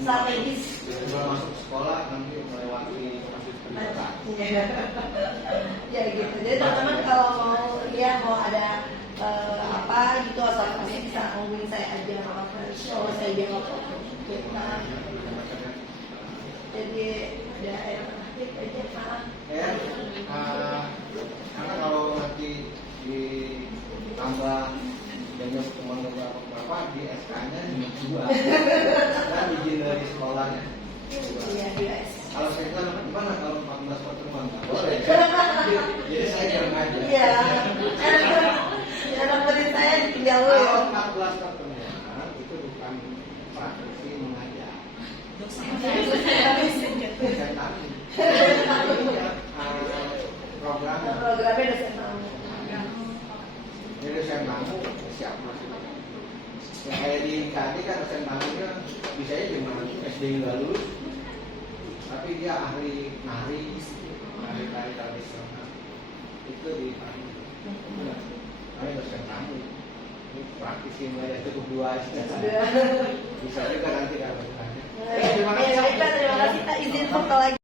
strategis. Sebelum masuk sekolah nanti melewati kasus pendidikan. Ya gitu. Jadi teman-teman kalau mau mau ada apa gitu asal pasti bisa ngomongin saya aja apa show saya jawab kita. Jadi ada yang aktif aja Pak. Ya, karena kalau nanti ditambah banyak teman beberapa di SK-nya juga dan izin dari sekolahnya. Iya, yes. Kalau saya bilang gimana kalau 14 pertemuan nggak boleh. Jadi saya jarang aja. Iya. Anak murid saya ditinggal dulu. Kalau 14 pertemuan itu bukan praktisi mengajar. Saya tahu. Programnya dosen tamu. Jadi dosen tamu siapa? Yang kayak di KD kan dosen tamunya bisa cuma SD nggak lulus, tapi dia ahli nari tradisional itu di dosen tamu. Ini praktisi mulai cukup 2 aja. Bisa juga nanti kalau bertanya. Terima kasih. Terima kasih. Izin foto lagi.